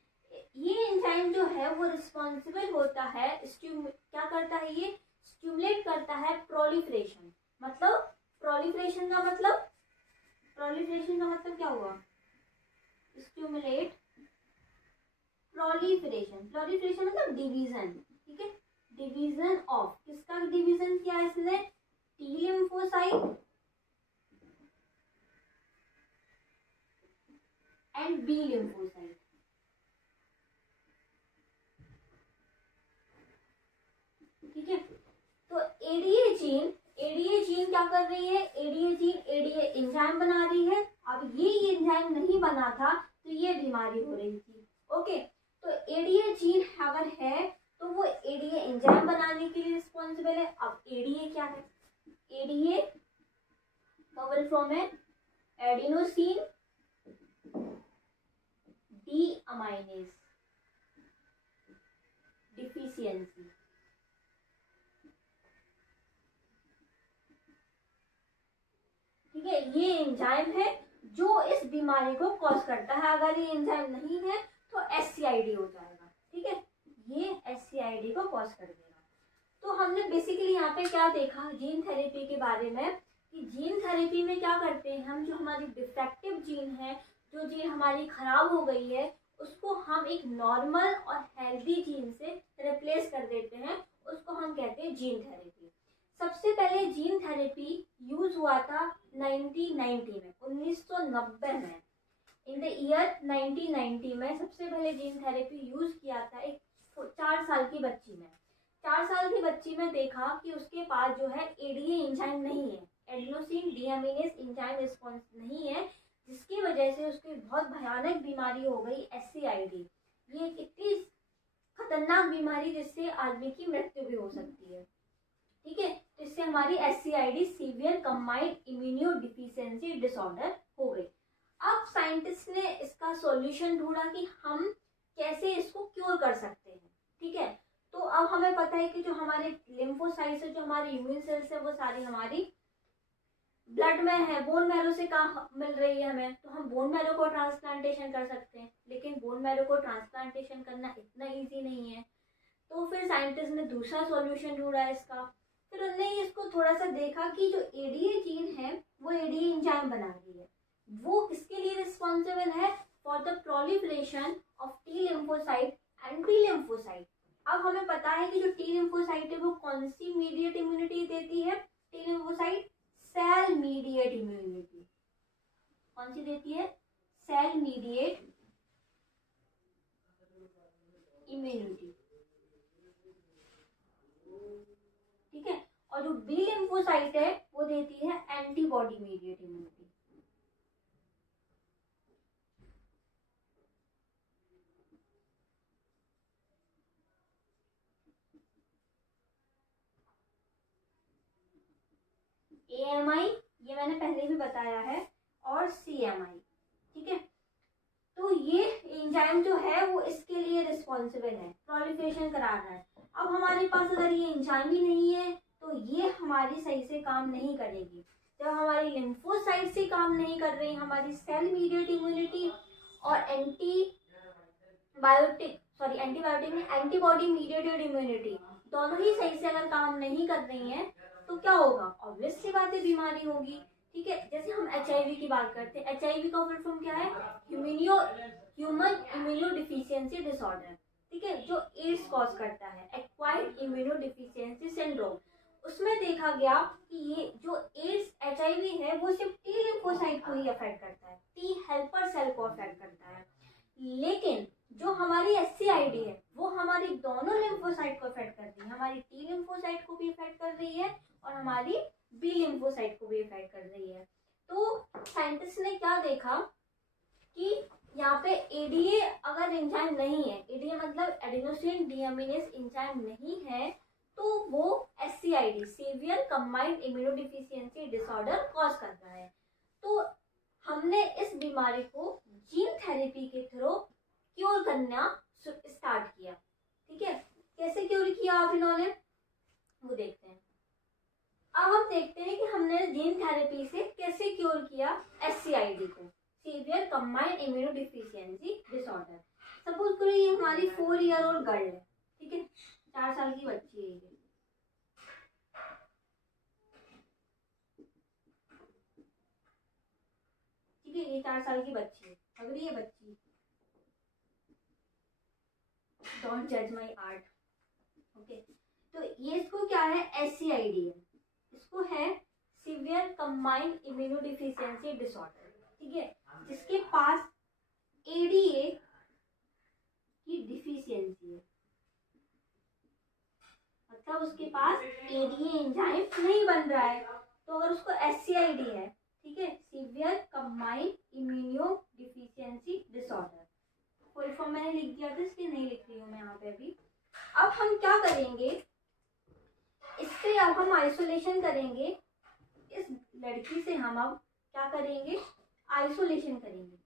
ये एंजाइम जो है वो रिस्पॉन्सिबल होता है, क्या करता है, ये स्टिमुलेट करता है प्रोलिफरेशन। मतलब प्रोलिफरेशन का मतलब क्या हुआ, स्टिमुलेट प्रोलिफरेशन मतलब डिवीजन, ठीक है, डिवीजन ऑफ, किसका डिवीजन किया इसने, T lymphocyte and B lymphocyte, ठीक है। तो ADA जीन क्या कर रही है, ADA एंजाइम बना रही है। अब ये एंजाइम नहीं बना था तो ये बीमारी हो रही थी, ओके। तो ADA जीन अगर है तो वो ADA एंजाइम बनाने के लिए रिस्पॉन्सिबल है। अब ADA क्या है, ADA का फुल फॉर्म है एडिनोसिन डीअमाइनेज डिफिशियंसी, ठीक है। ये एंजाइम है जो इस बीमारी को कॉज करता है। अगर ये एंजाइम नहीं है तो SCID हो जाएगा, ठीक है, ये SCID को कॉज कर देगा। तो हमने बेसिकली यहाँ पे क्या देखा जीन थेरेपी के बारे में, कि जीन थेरेपी में क्या करते हैं हम, जो हमारी डिफेक्टिव जीन है, जो जीन हमारी खराब हो गई है, उसको हम एक नॉर्मल और हेल्दी जीन से रिप्लेस कर देते हैं, उसको हम कहते हैं जीन थेरेपी। सबसे पहले जीन थेरेपी यूज हुआ था 1990 में, 1990 में, इन द ईयर 1990 में सबसे पहले जीन थेरेपी यूज किया था एक 4 साल की बच्ची में। 4 साल की बच्ची में देखा कि उसके पास जो है ADA एंजाइम नहीं है, एडेनोसिन डीअमीनेज एंजाइम रिस्पॉन्स नहीं है, जिसकी वजह से उसकी बहुत भयानक बीमारी हो गई SCID। ये एक इतनी खतरनाक बीमारी जिससे आदमी की मृत्यु भी हो सकती है, ठीक है। तो इससे हमारी SCID severe combined immunodeficiency disorder हो गई। अब साइंटिस्ट ने इसका सॉल्यूशन ढूंढा कि हम कैसे इसको क्योर कर सकते हैं, ठीक है। तो अब हमें पता है कि जो हमारे लिम्फोसाइट्स है, जो हमारी इम्यून सेल्स है, वो सारी हमारी ब्लड में है, बोन मैरो से कहाँ मिल रही है हमें, तो हम बोन मैरो को ट्रांसप्लांटेशन कर सकते हैं, लेकिन बोन मैरो को ट्रांसप्लांटेशन करना इतना इजी नहीं है। तो फिर साइंटिस्ट ने दूसरा सॉल्यूशन ढूंढा इसका। फिर उन्होंने इसको थोड़ा सा देखा कि जो ADA जीन है वो ADA एंजाइम बना रही है, वो किसके लिए रिस्पॉन्सिबल है, for the proliferation of T lymphocyte and B lymphocyte. अब हमें पता है कि जो T लिम्फोसाइट है वो कौन सी मीडिएट इम्यूनिटी देती है, T lymphocyte cell mediate immunity. कौन सी देती है, सेल मीडिएट इम्यूनिटी, ठीक है। और जो B लिम्फोसाइट है वो देती है एंटीबॉडी मीडिएट इम्यूनिटी। AMI ये मैंने पहले भी बताया है, और CMI, ठीक है। तो ये एंजाइम जो है वो इसके लिए रिस्पॉन्सिबल है, प्रोलिफरेशन करा रहा है। अब हमारे पास अगर ये एंजाइम ही नहीं है तो ये हमारी सही से काम नहीं करेगी। जब हमारी लिम्फोसाइट से काम नहीं कर रही, हमारी सेल मीडिएट इम्यूनिटी और एंटीबॉडी मीडिएटेड इम्यूनिटी दोनों ही सही से अगर काम नहीं कर रही हैं तो क्या होगा, ऑब्वियस सी बात है बीमारी होगी, ठीक है। जैसे हम HIV की बात करते हैं, HIV का फुल फॉर्म क्या है, ह्यूमन इम्यूनोडिफिशियेंसी डिसऑर्डर, ठीक है, जो एड्स कॉज करता है, एक्वायर्ड इम्यूनोडिफिशियेंसी सिंड्रोम। उसमें देखा गया कि ये जो एड्स HIV है वो सिर्फ T लिम्फोसाइट को ही अफेक्ट करता है, T हेल्पर सेल को अफेक्ट करता है, लेकिन जो हमारी SCID है वो हमारी दोनों लिम्फोसाइट को अफेक्ट कर रही है, हमारी T लिम्फोसाइट को भी अफेक्ट कर रही है और हमारी B लिम्फोसाइट को भी अफेक्ट कर रही है। तो साइंटिस्ट ने क्या देखा कि यहाँ पे ADA अगर एंजाइम नहीं है, ADA मतलब एडेनोसिन डीअमीनेज एंजाइम नहीं है, तो वो SCID severe combined immunodeficiency disorder cause करता है। तो हमने इस बीमारी को जीन थेरेपी के थ्रू क्योर करना स्टार्ट किया, ठीक है। कैसे क्योर किया आप इन्होंने, वो देखते हैं। अब हम देखते हैं कि हमने जीन थेरेपी से कैसे क्योर किया SCID को, severe combined immunodeficiency disorder. Suppose करो ये हमारी 4 ईयर ओल्ड गर्ल है, ठीक है, 4 साल की बच्ची है ये, ठीक है, ये 4 साल की बच्ची है। अगर ये बच्ची, डोंट जज माई आर्ट, ओके, तो ये इसको क्या है, SCID है, इसको है सीवियर कंबाइंड इम्यूनोडिफिशियेंसी डिसऑर्डर, ठीक है, जिसके पास ADA की डिफिशियंसी है, मतलब उसके पास ADA एंजाइम नहीं बन रहा है। तो अगर उसको SCID है, ठीक है, severe combined immunodeficiency disorder, full form मैंने लिख दिया था इसलिए नहीं लिख रही हूँ मैं यहाँ पे अभी। अब हम क्या करेंगे, इससे अब हम आइसोलेशन करेंगे, इस लड़की से हम अब क्या करेंगे, आइसोलेशन करेंगे।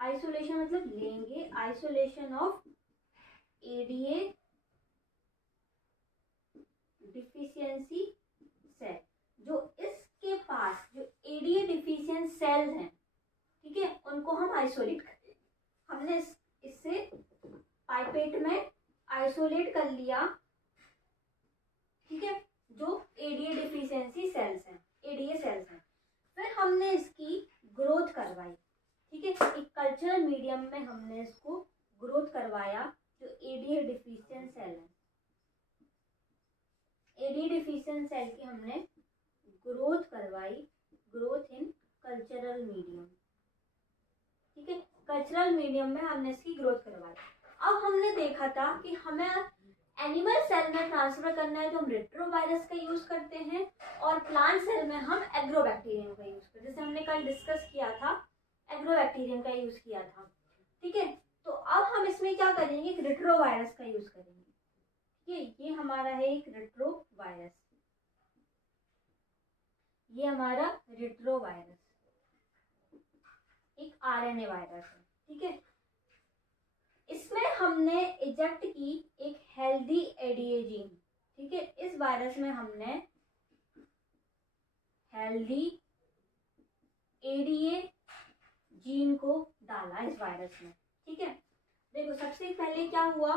आइसोलेशन मतलब लेंगे isolation of ADA deficiency cell, जो इस जिसके पास जो एडीए डिफिशिएंट सेल्स हैं, ठीक है, उनको हम आइसोलेट करते हैं। हमने इससे पाइपेट में आइसोलेट कर लिया, ठीक है, जो एडीए डिफिशियंसी सेल्स हैं, एडीए सेल्स हैं। फिर हमने इसकी ग्रोथ करवाई, ठीक है, एक कल्चरल मीडियम में हमने इसको ग्रोथ करवाया, जो एडीए डिफिशिएंट सेल है, एडीए डिफिशिएंट सेल की हमने ग्रोथ करवाई, ग्रोथ इन कल्चरल मीडियम, ठीक है, कल्चरल मीडियम में हमने इसकी ग्रोथ करवाई। अब हमने देखा था कि हमें एनिमल सेल में ट्रांसफर करना है तो हम रेट्रोवायरस का यूज करते हैं, और प्लांट सेल में हम एग्रोबैक्टीरियम का यूज करते हैं, जैसे हमने कल डिस्कस किया था, एग्रोबैक्टीरियम का यूज किया था, ठीक है। तो अब हम इसमें क्या करेंगे, एक रेट्रोवायरस का यूज करेंगे, ठीक है। ये हमारा है एक रेट्रोवायरस, ये हमारा रेट्रोवायरस एक आरएनए वायरस है, ठीक है। इसमें हमने इजेक्ट की एक हेल्दी एडीए जीन, ठीक है। इस वायरस में हमने हेल्दी एडीए जीन को डाला इस वायरस में, ठीक है। देखो सबसे पहले क्या हुआ,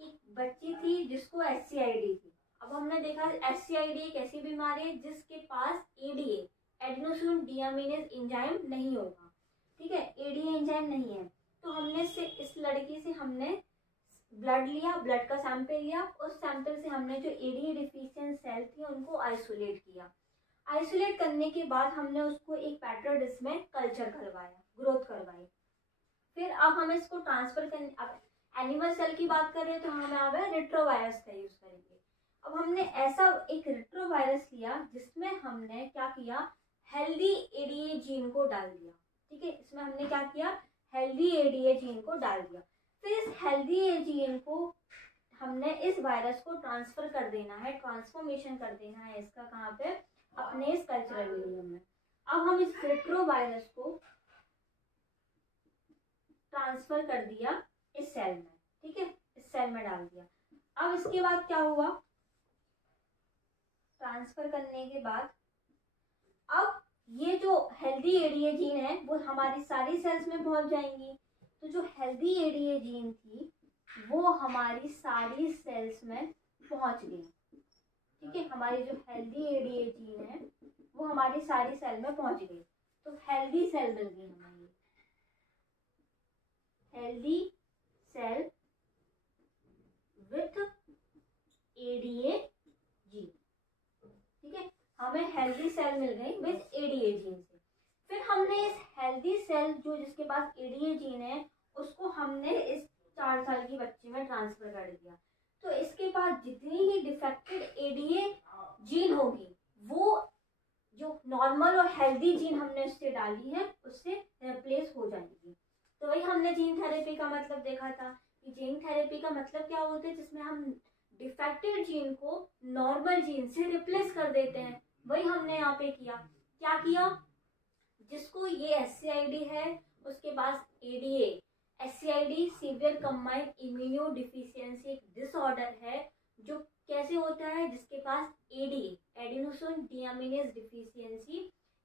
एक बच्ची थी जिसको एससीआईडी थी। अब हमने देखा एससीआईडी एक ऐसी बीमारी है जिसके पास एडीए एडेनोसिन डियामिनेज एंजाइम नहीं होगा, ठीक है, एडीए एंजाइम नहीं है। तो हमने इस लड़की से हमने ब्लड लिया, ब्लड का सैंपल लिया, उस सैंपल से हमने जो एडीए डिफिशिएंट सेल थी उनको आइसोलेट किया। आइसोलेट करने के बाद हमने उसको एक पेट्री डिश में कल्चर करवाया, ग्रोथ करवाई। फिर अब हम इसको ट्रांसफर करने, अब एनिमल सेल की बात कर रहे हैं तो हम यहाँ पे रेट्रोवायरस का यूज करेंगे। अब हमने ऐसा एक रेट्रोवायरस लिया जिसमें हमने क्या किया, हेल्दी एडीए जीन को डाल दिया, ठीक है। इसमें हमने क्या किया, हेल्दी एडीए जीन को डाल दिया। फिर इस हेल्दी जीन को हमने इस वायरस को ट्रांसफर कर देना है, ट्रांसफॉर्मेशन कर देना है इसका, कहाँ पे, अपने इस कल्चरल मीडियम में। अब हम इस रेट्रोवायरस को ट्रांसफर कर दिया इस सेल में, ठीक है, इस सेल में डाल दिया। अब इसके बाद क्या हुआ, ट्रांसफर करने के बाद अब ये जो हेल्दी एडीए जीन है वो हमारी सारी सेल्स में पहुंच जाएंगी। तो जो हेल्दी एडीए जीन थी वो हमारी सारी सेल्स में पहुंच गई, ठीक है। हमारी जो हेल्दी एडीए जीन है वो हमारी सारी सेल में पहुंच गई, तो हेल्दी सेल मिल गई हमें, healthy cell with ADA gene, ठीक है, हमें हेल्दी सेल मिल गई विथ एडीए जीन से। फिर हमने इस हेल्दी सेल जो जिसके पास एडीए जीन है उसको हमने इस 4 साल की बच्ची में ट्रांसफर कर दिया। तो इसके पास जितनी ही डिफेक्टेड एडीए जीन होगी वो जो नॉर्मल और हेल्दी जीन हमने उससे डाली है उससे रिप्लेस हो जाएगी। तो वही हमने जीन थेरेपी का मतलब देखा था कि जीन थेरेपी का मतलब क्या होता है, जिसमें हम डिफेक्टेड जीन को नॉर्मल जीन से रिप्लेस कर देते हैं। वही हमने यहाँ पे किया। क्या किया, जिसको ये एससीआईडी है उसके पास ADA, SCID severe combined immunodeficiency एक डिसऑर्डर है जो कैसे होता है, जिसके पास ADA adenosine deaminase deficiency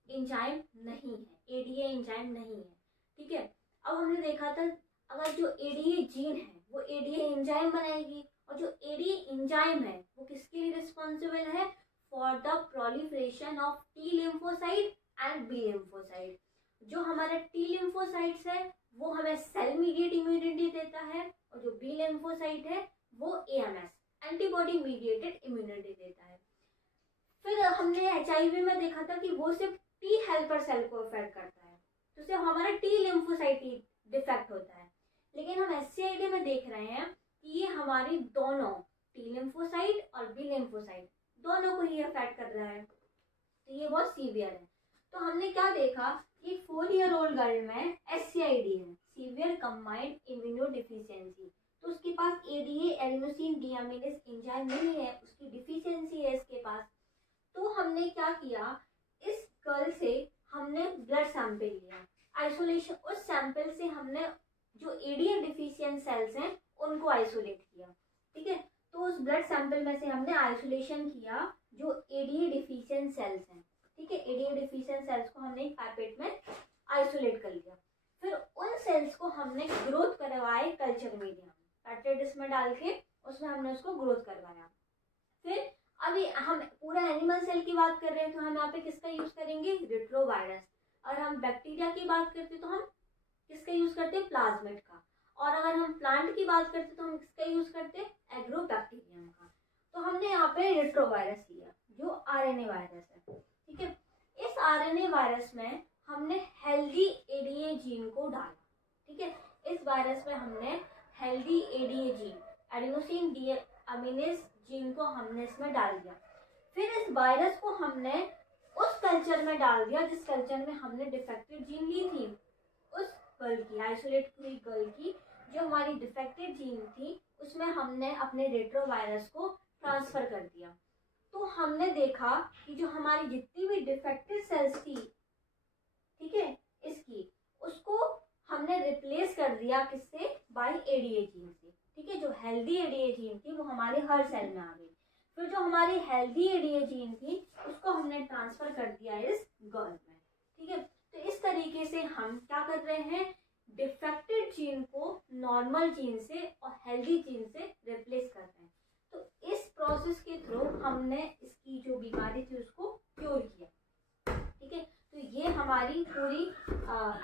enzyme नहीं है, एडीए एंजाइम नहीं है, ठीक है। अब हमने देखा था अगर जो एडीए जीन है वो एडीए एंजाइम बनाएगी, और जो एडीए एंजाइम है वो किसके लिए रिस्पॉन्सिबल है, for the proliferation of T lymphocyte and B lymphocyte. जो हमारा टी लिम्फोसाइट्स है वो हमें सेल मीडिएट इम्यूनिटी देता है, और जो बी लिम्फोसाइट है वो एएमएस एंटीबॉडी मीडिएटेड इम्यूनिटी देता है। फिर हमने एचआईवी में देखा था कि वो सिर्फ टी हेल्पर सेल को अफेक्ट करता है, तो सिर्फ हमारा टी लिम्फोसाइट ही डिफेक्ट होता है। लेकिन हम एससीआईडी में देख रहे हैं कि ये हमारी दोनों टी लिम्फोसाइट और बी लिम्फोसाइट दोनों को ही अफेक्ट कर रहा है, तो ये बहुत सीवियर है। तो हमने क्या देखा कि 4 ईयर ओल्ड गर्ल में एससीआईडी है, सीवियर कंबाइंड इम्यूनो डिफिशियंसी, तो उसके पास एडीए एडेनोसिन डियामिनेज एंजाइम नहीं है, उसकी डिफिशियंसी है इसके पास। तो हमने क्या किया, इस गर्ल से हमने ब्लड सैंपल लिया, आइसोलेशन, उस सैंपल से हमने जो एडीए डिफिशियंट सेल्स हैं उनको आइसोलेट किया, ठीक है। तो उस ब्लड सैंपल में से हमने आइसोलेशन किया जो एडीए डिफिशियंट सेल्स हैं, ठीक है, एडीए डिफिशिएंट सेल्स को हमने एक पाइपेट में आइसोलेट कर लिया। फिर उन सेल्स को हमने ग्रोथ करवाए कल्चर मीडिया में, पेट्री डिश में डाल के उसमें हमने उसको ग्रोथ करवाया। फिर अभी हम पूरा एनिमल सेल की बात कर रहे हैं तो हम यहाँ पे किसका यूज करेंगे, रिट्रोवायरस। और हम बैक्टीरिया की बात करते तो हम किसका यूज करते हैं, प्लाज्मिड का। और अगर हम प्लांट की बात करते तो हम किसका यूज करते हैं, एग्रोबैक्टीरियम का। तो हमने यहाँ पे रिट्रोवायरस लिया जो आरएनए वायरस है। ठीक है, इस आरएनए वायरस में हमने हेल्दी एडीए जीन को डाला। ठीक है, इस वायरस में हमने healthy ADA gene, adenosine deaminase gene को हमने इसमें डाल दिया। फिर इस वायरस को हमने उस कल्चर में डाल दिया जिस कल्चर में हमने डिफेक्टेड जीन ली थी, उस गर्ल की, आइसोलेट हुई गर्ल की जो हमारी डिफेक्टेड जीन थी, उसमें हमने अपने रेट्रोवायरस को ट्रांसफर कर दिया। तो हमने देखा कि जो हमारी जितनी भी डिफेक्टेड सेल्स थी, ठीक है, इसकी उसको हमने रिप्लेस कर दिया किससे, बाय एडीए जीन से। ठीक है, जो हेल्दी एडीए जीन थी वो हमारे हर सेल में आ गई। फिर जो हमारी हेल्दी एडीए जीन थी उसको हमने ट्रांसफर कर दिया इस गर्ल में। ठीक है, तो इस तरीके से हम क्या कर रहे हैं, डिफेक्टेड जीन को नॉर्मल जीन से और हेल्दी जीन से रिप्लेस कर रहे हैं। तो इस प्रोसेस के थ्रू हमने इसकी जो बीमारी थी उसको क्योर किया। ठीक है, तो ये हमारी पूरी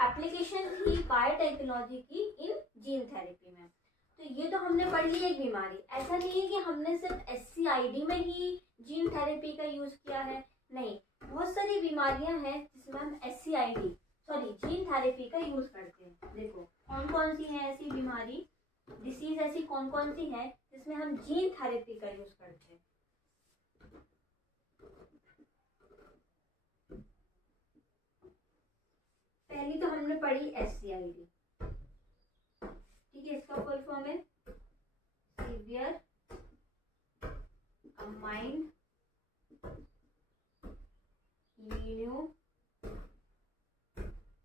एप्लीकेशन थी बायोटेक्नोलॉजी की इन जीन थेरेपी में। तो ये तो हमने पढ़ ली एक बीमारी। ऐसा नहीं है कि हमने सिर्फ SCID में ही जीन थेरेपी का यूज किया है, नहीं, बहुत सारी बीमारियां हैं जिसमें हम जीन थेरेपी का यूज करते हैं। देखो कौन कौन सी है ऐसी बीमारी, डिसीज ऐसी कौन कौन सी है जिसमें हम जीन थेरेपी का यूज करते हैं। पहली तो हमने पढ़ी SCID। ठीक है, इसका फुल फॉर्म है severe combined immuno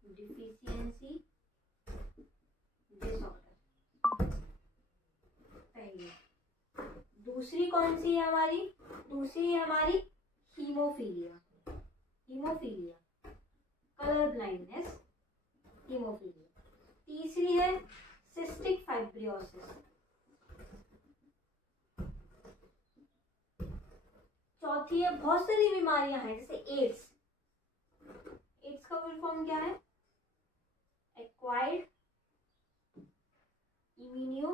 deficiency disorder. पहली। दूसरी कौन सी है हमारी, दूसरी है हमारी हीमोफीलिया, कलर ब्लाइंडनेस, हीमोफीलिया। तीसरी है सिस्टिक फाइब्रोसिस। चौथी है, बहुत सारी बीमारियां हैं जैसे एड्स का फुल फॉर्म क्या है, एक्वायर्ड इम्यूनो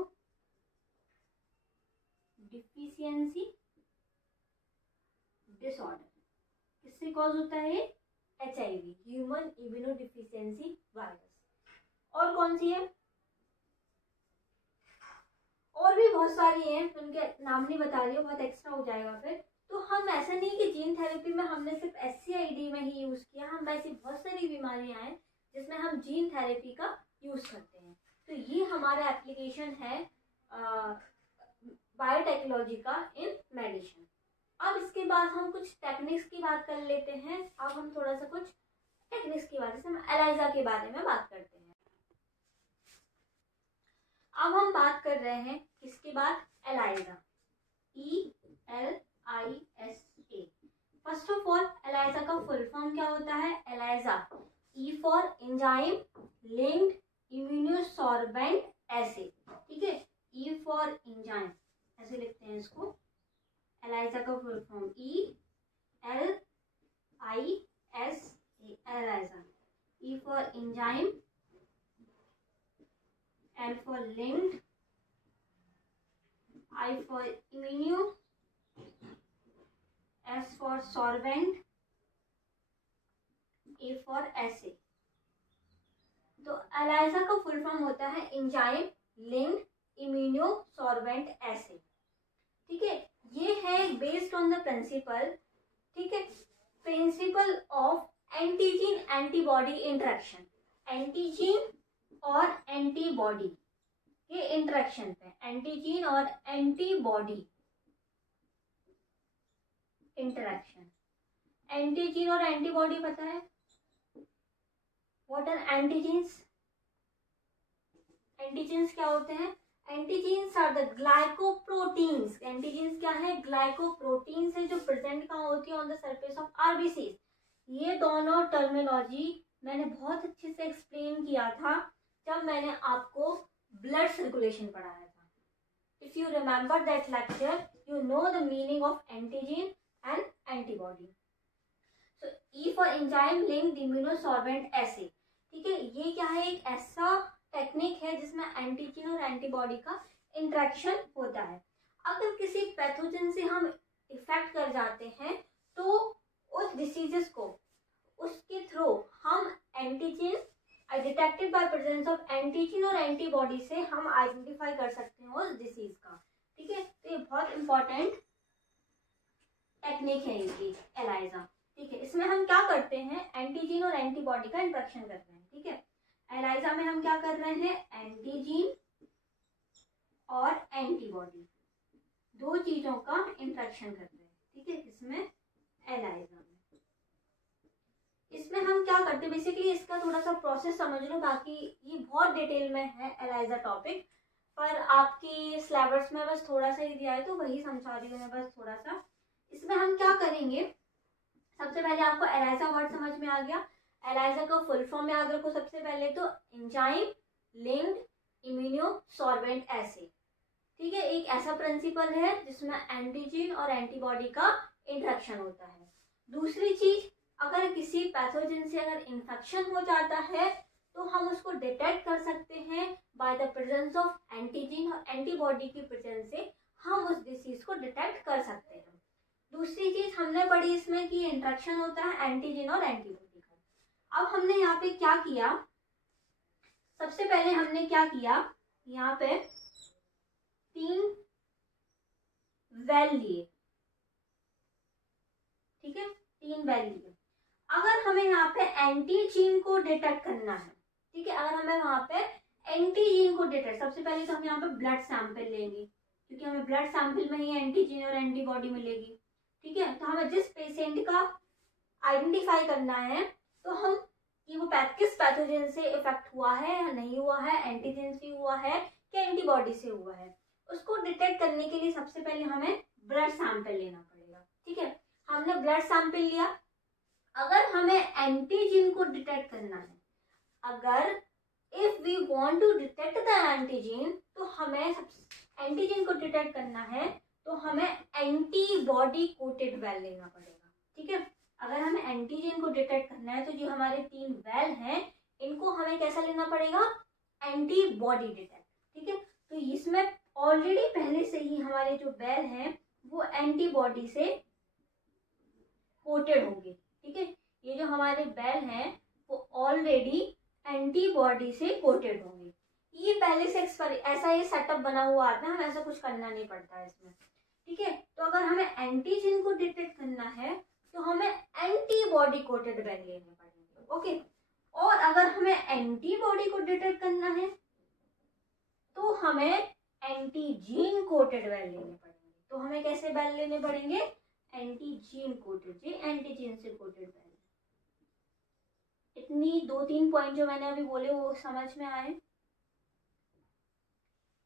डिफिशियंसी डिसऑर्डर। किससे कॉज होता है, HIV, human immuno deficiency virus. और कौन सी है, और भी बहुत सारी हैं, उनके नाम नहीं बता रही हूँ, बहुत एक्स्ट्रा हो जाएगा फिर। तो हम ऐसा नहीं कि जीन थेरेपी में हमने सिर्फ SCID में ही यूज किया, हम ऐसी बहुत सारी बीमारियां हैं जिसमें हम जीन थेरेपी का यूज करते हैं। तो ये हमारा एप्लीकेशन है बायोटेक्नोलॉजी का इन मेडिसिन। अब इसके बाद हम कुछ टेक्निक्स की बात कर लेते हैं। अब हम थोड़ा सा कुछ टेक्निक्स की बात, जैसे हम एलाइजा के बारे में बात करते हैं। अब हम बात कर रहे हैं किसके बाद, ELISA, ELISA। First of all ELISA का फुल फॉर्म क्या होता है, ELISA E for enzyme linked immunosorbent acid. ठीक है, E फॉर एंजाइम ऐसे लिखते हैं इसको। एलाइजा का full form ELISA, ELISA, E for enzyme, L for linked, I for immuno, S for sorbent, A for assay। तो एलाइजा का full form होता है enzyme linked immuno sorbent acid. ठीक है, ये है बेस्ड ऑन द प्रिंसिपल, ठीक है, प्रिंसिपल ऑफ एंटीजीन एंटीबॉडी इंटरेक्शन। एंटीजीन और एंटीबॉडी के इंटरेक्शन पे, एंटीजीन और एंटीबॉडी इंटरेक्शन। एंटीजीन और एंटीबॉडी पता है, व्हाट आर एंटीजीन्स? एंटीजीन्स क्या होते हैं, एंटीजीन्स आर द ग्लाइकोप्रोटीन्स। एंटीजीन्स क्या है, ग्लाइकोप्रोटीन्स है जो प्रेजेंट कहाँ होती है, on the surface of RBCs। ये दोनों टर्मिनोलॉजी मैंने बहुत अच्छे से एक्सप्लेन किया था जब मैंने आपको ब्लड सर्कुलेशन पढ़ाया था. If you remember that lecture, you know the meaning of antigen and antibody. So E for enzyme linked immunosorbent assay. ठीक है, ये क्या है, एक ऐसा टेक्निक है जिसमें एंटीजन और एंटीबॉडी का इंट्रैक्शन होता है. अगर किसी पैथोजन से हम इफेक्ट कर जाते हैं तो उस डिसीजेस को, उसके थ्रू हम antigen detected by presence of antigen और एंटीबॉडी से हम आइडेंटिफाई कर सकते हैं उस डिसीज का. ठीक है, तो ये बहुत इंपॉर्टेंट टेक्निक है इनकी, एलाइजा. ठीक है, इसमें हम क्या करते हैं, एंटीजन और एंटीबॉडी का इंट्रैक्शन कर रहे हैं. ठीक है, एलाइजा में हम क्या कर रहे हैं, एंटीजन और एंटीबॉडी दो चीजों का इंट्रैक्शन कर रहे हैं. ठीक है, इसमें एलाइजा में इसमें हम क्या करते हैं, बेसिकली इसका थोड़ा सा प्रोसेस समझ लो, बाकी ये बहुत डिटेल में है एलाइजा टॉपिक, पर आपकी सिलेबस में बस थोड़ा सा ही दिया है तो वही समझा रही हूँ मैं बस थोड़ा सा. इसमें हम क्या करेंगे, सबसे पहले आपको एलाइजा वर्ड समझ में आ गया. एलाइजा का फुल फॉर्म याद रखो सबसे पहले तो, एंजाइम लिंक्ड इम्यूनोसॉर्बेंट एसे. ठीक है, एक ऐसा प्रिंसिपल है जिसमें एंटीजन और एंटीबॉडी का इंट्रैक्शन होता है. दूसरी चीज, अगर किसी पैथोजन से अगर इन्फेक्शन हो जाता है तो हम उसको डिटेक्ट कर सकते हैं by the presence of antigen और एंटीबॉडी की प्रेजेंस से हम उस डिसीज को डिटेक्ट कर सकते हैं. दूसरी चीज हमने पढ़ी इसमें कि इंट्रैक्शन होता है एंटीजन और एंटीबॉडी का. अब हमने यहाँ पे क्या किया, सबसे पहले हमने क्या किया, यहाँ पे 3 वेल लिए. ठीक है, 3 वेल लिए. अगर हमें यहाँ पे एंटीजीन को डिटेक्ट करना है, ठीक है, अगर हमें वहां पे एंटीजीन को डिटेक्ट, सबसे पहले तो हम यहाँ पे ब्लड सैंपल लेंगे क्योंकि हमें ब्लड सैंपल में ही एंटीजीन और एंटीबॉडी मिलेगी. ठीक है, तो हमें जिस पेशेंट का आइडेंटिफाई करना है तो हम कि वो किस पैथोजन से इफेक्ट हुआ है या नहीं हुआ है, एंटीजन से हुआ है कि एंटीबॉडी से हुआ है, उसको डिटेक्ट करने के लिए सबसे पहले हमें ब्लड सैंपल लेना पड़ेगा. ठीक है, हमने ब्लड सैंपल लिया. अगर हमें एंटीजन को डिटेक्ट करना है, अगर if we want to detect the antigen, तो हमें एंटीजन को डिटेक्ट करना है तो हमें एंटीबॉडी कोटेड वेल लेना पड़ेगा. ठीक है, अगर हमें एंटीजन को डिटेक्ट करना है तो जो हमारे 3 वेल हैं इनको हमें कैसा लेना पड़ेगा, एंटीबॉडी डिटेक्ट. ठीक है, तो इसमें ऑलरेडी पहले से ही हमारे जो वेल हैं वो एंटीबॉडी से कोटेड होंगे. ठीक है, ये जो हमारे वेल हैं वो ऑलरेडी एंटीबॉडी से कोटेड होंगे. ये पहले से ऐसा ये सेटअप बना हुआ आता है, हमें ऐसा कुछ करना नहीं पड़ता है इसमें. ठीक है, तो अगर हमें एंटीजन को डिटेक्ट करना है तो हमें एंटीबॉडी कोटेड वेल लेने पड़ेंगे. ओके, और अगर हमें एंटीबॉडी को डिटेक्ट करना है तो हमें एंटीजीन कोटेड वेल लेने पड़ेंगे. तो हमें कैसे वेल लेने पड़ेंगे, एंटीजीन कोटेड, जी एंटीजीन से कोटेड वेल. इतनी 2-3 पॉइंट जो मैंने अभी बोले वो समझ में आए.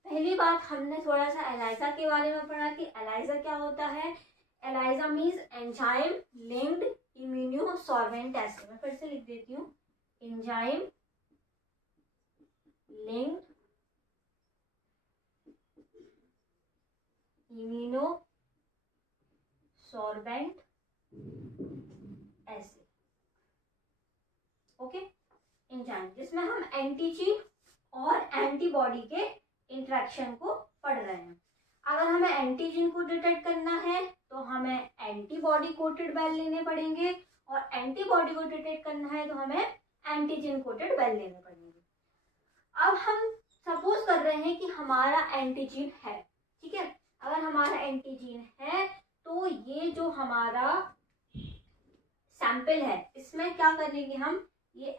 पहली बात हमने थोड़ा सा एलाइजा के बारे में पढ़ा कि एलाइजा क्या होता है. ELISA means enzyme linked immunosorbent assay. मैं फिर से लिख देती हूँ, enzyme linked immunosorbent assay. Okay, enzyme जिसमें हम एंटीजन और एंटीबॉडी के इंट्रैक्शन को पढ़ रहे हैं. अगर हमें एंटीजन को डिटेक्ट करना है तो हमें एंटीबॉडी कोटेड वेल लेने पड़ेंगे, और एंटीबॉडी को डिटेक्ट करना है तो हमें एंटीजन कोटेड वेल लेने पड़ेंगे. अब हम सपोज कर रहे हैं कि हमारा एंटीजन है. ठीक है, अगर हमारा एंटीजन है तो ये जो हमारा सैंपल है इसमें क्या करेंगे हम, ये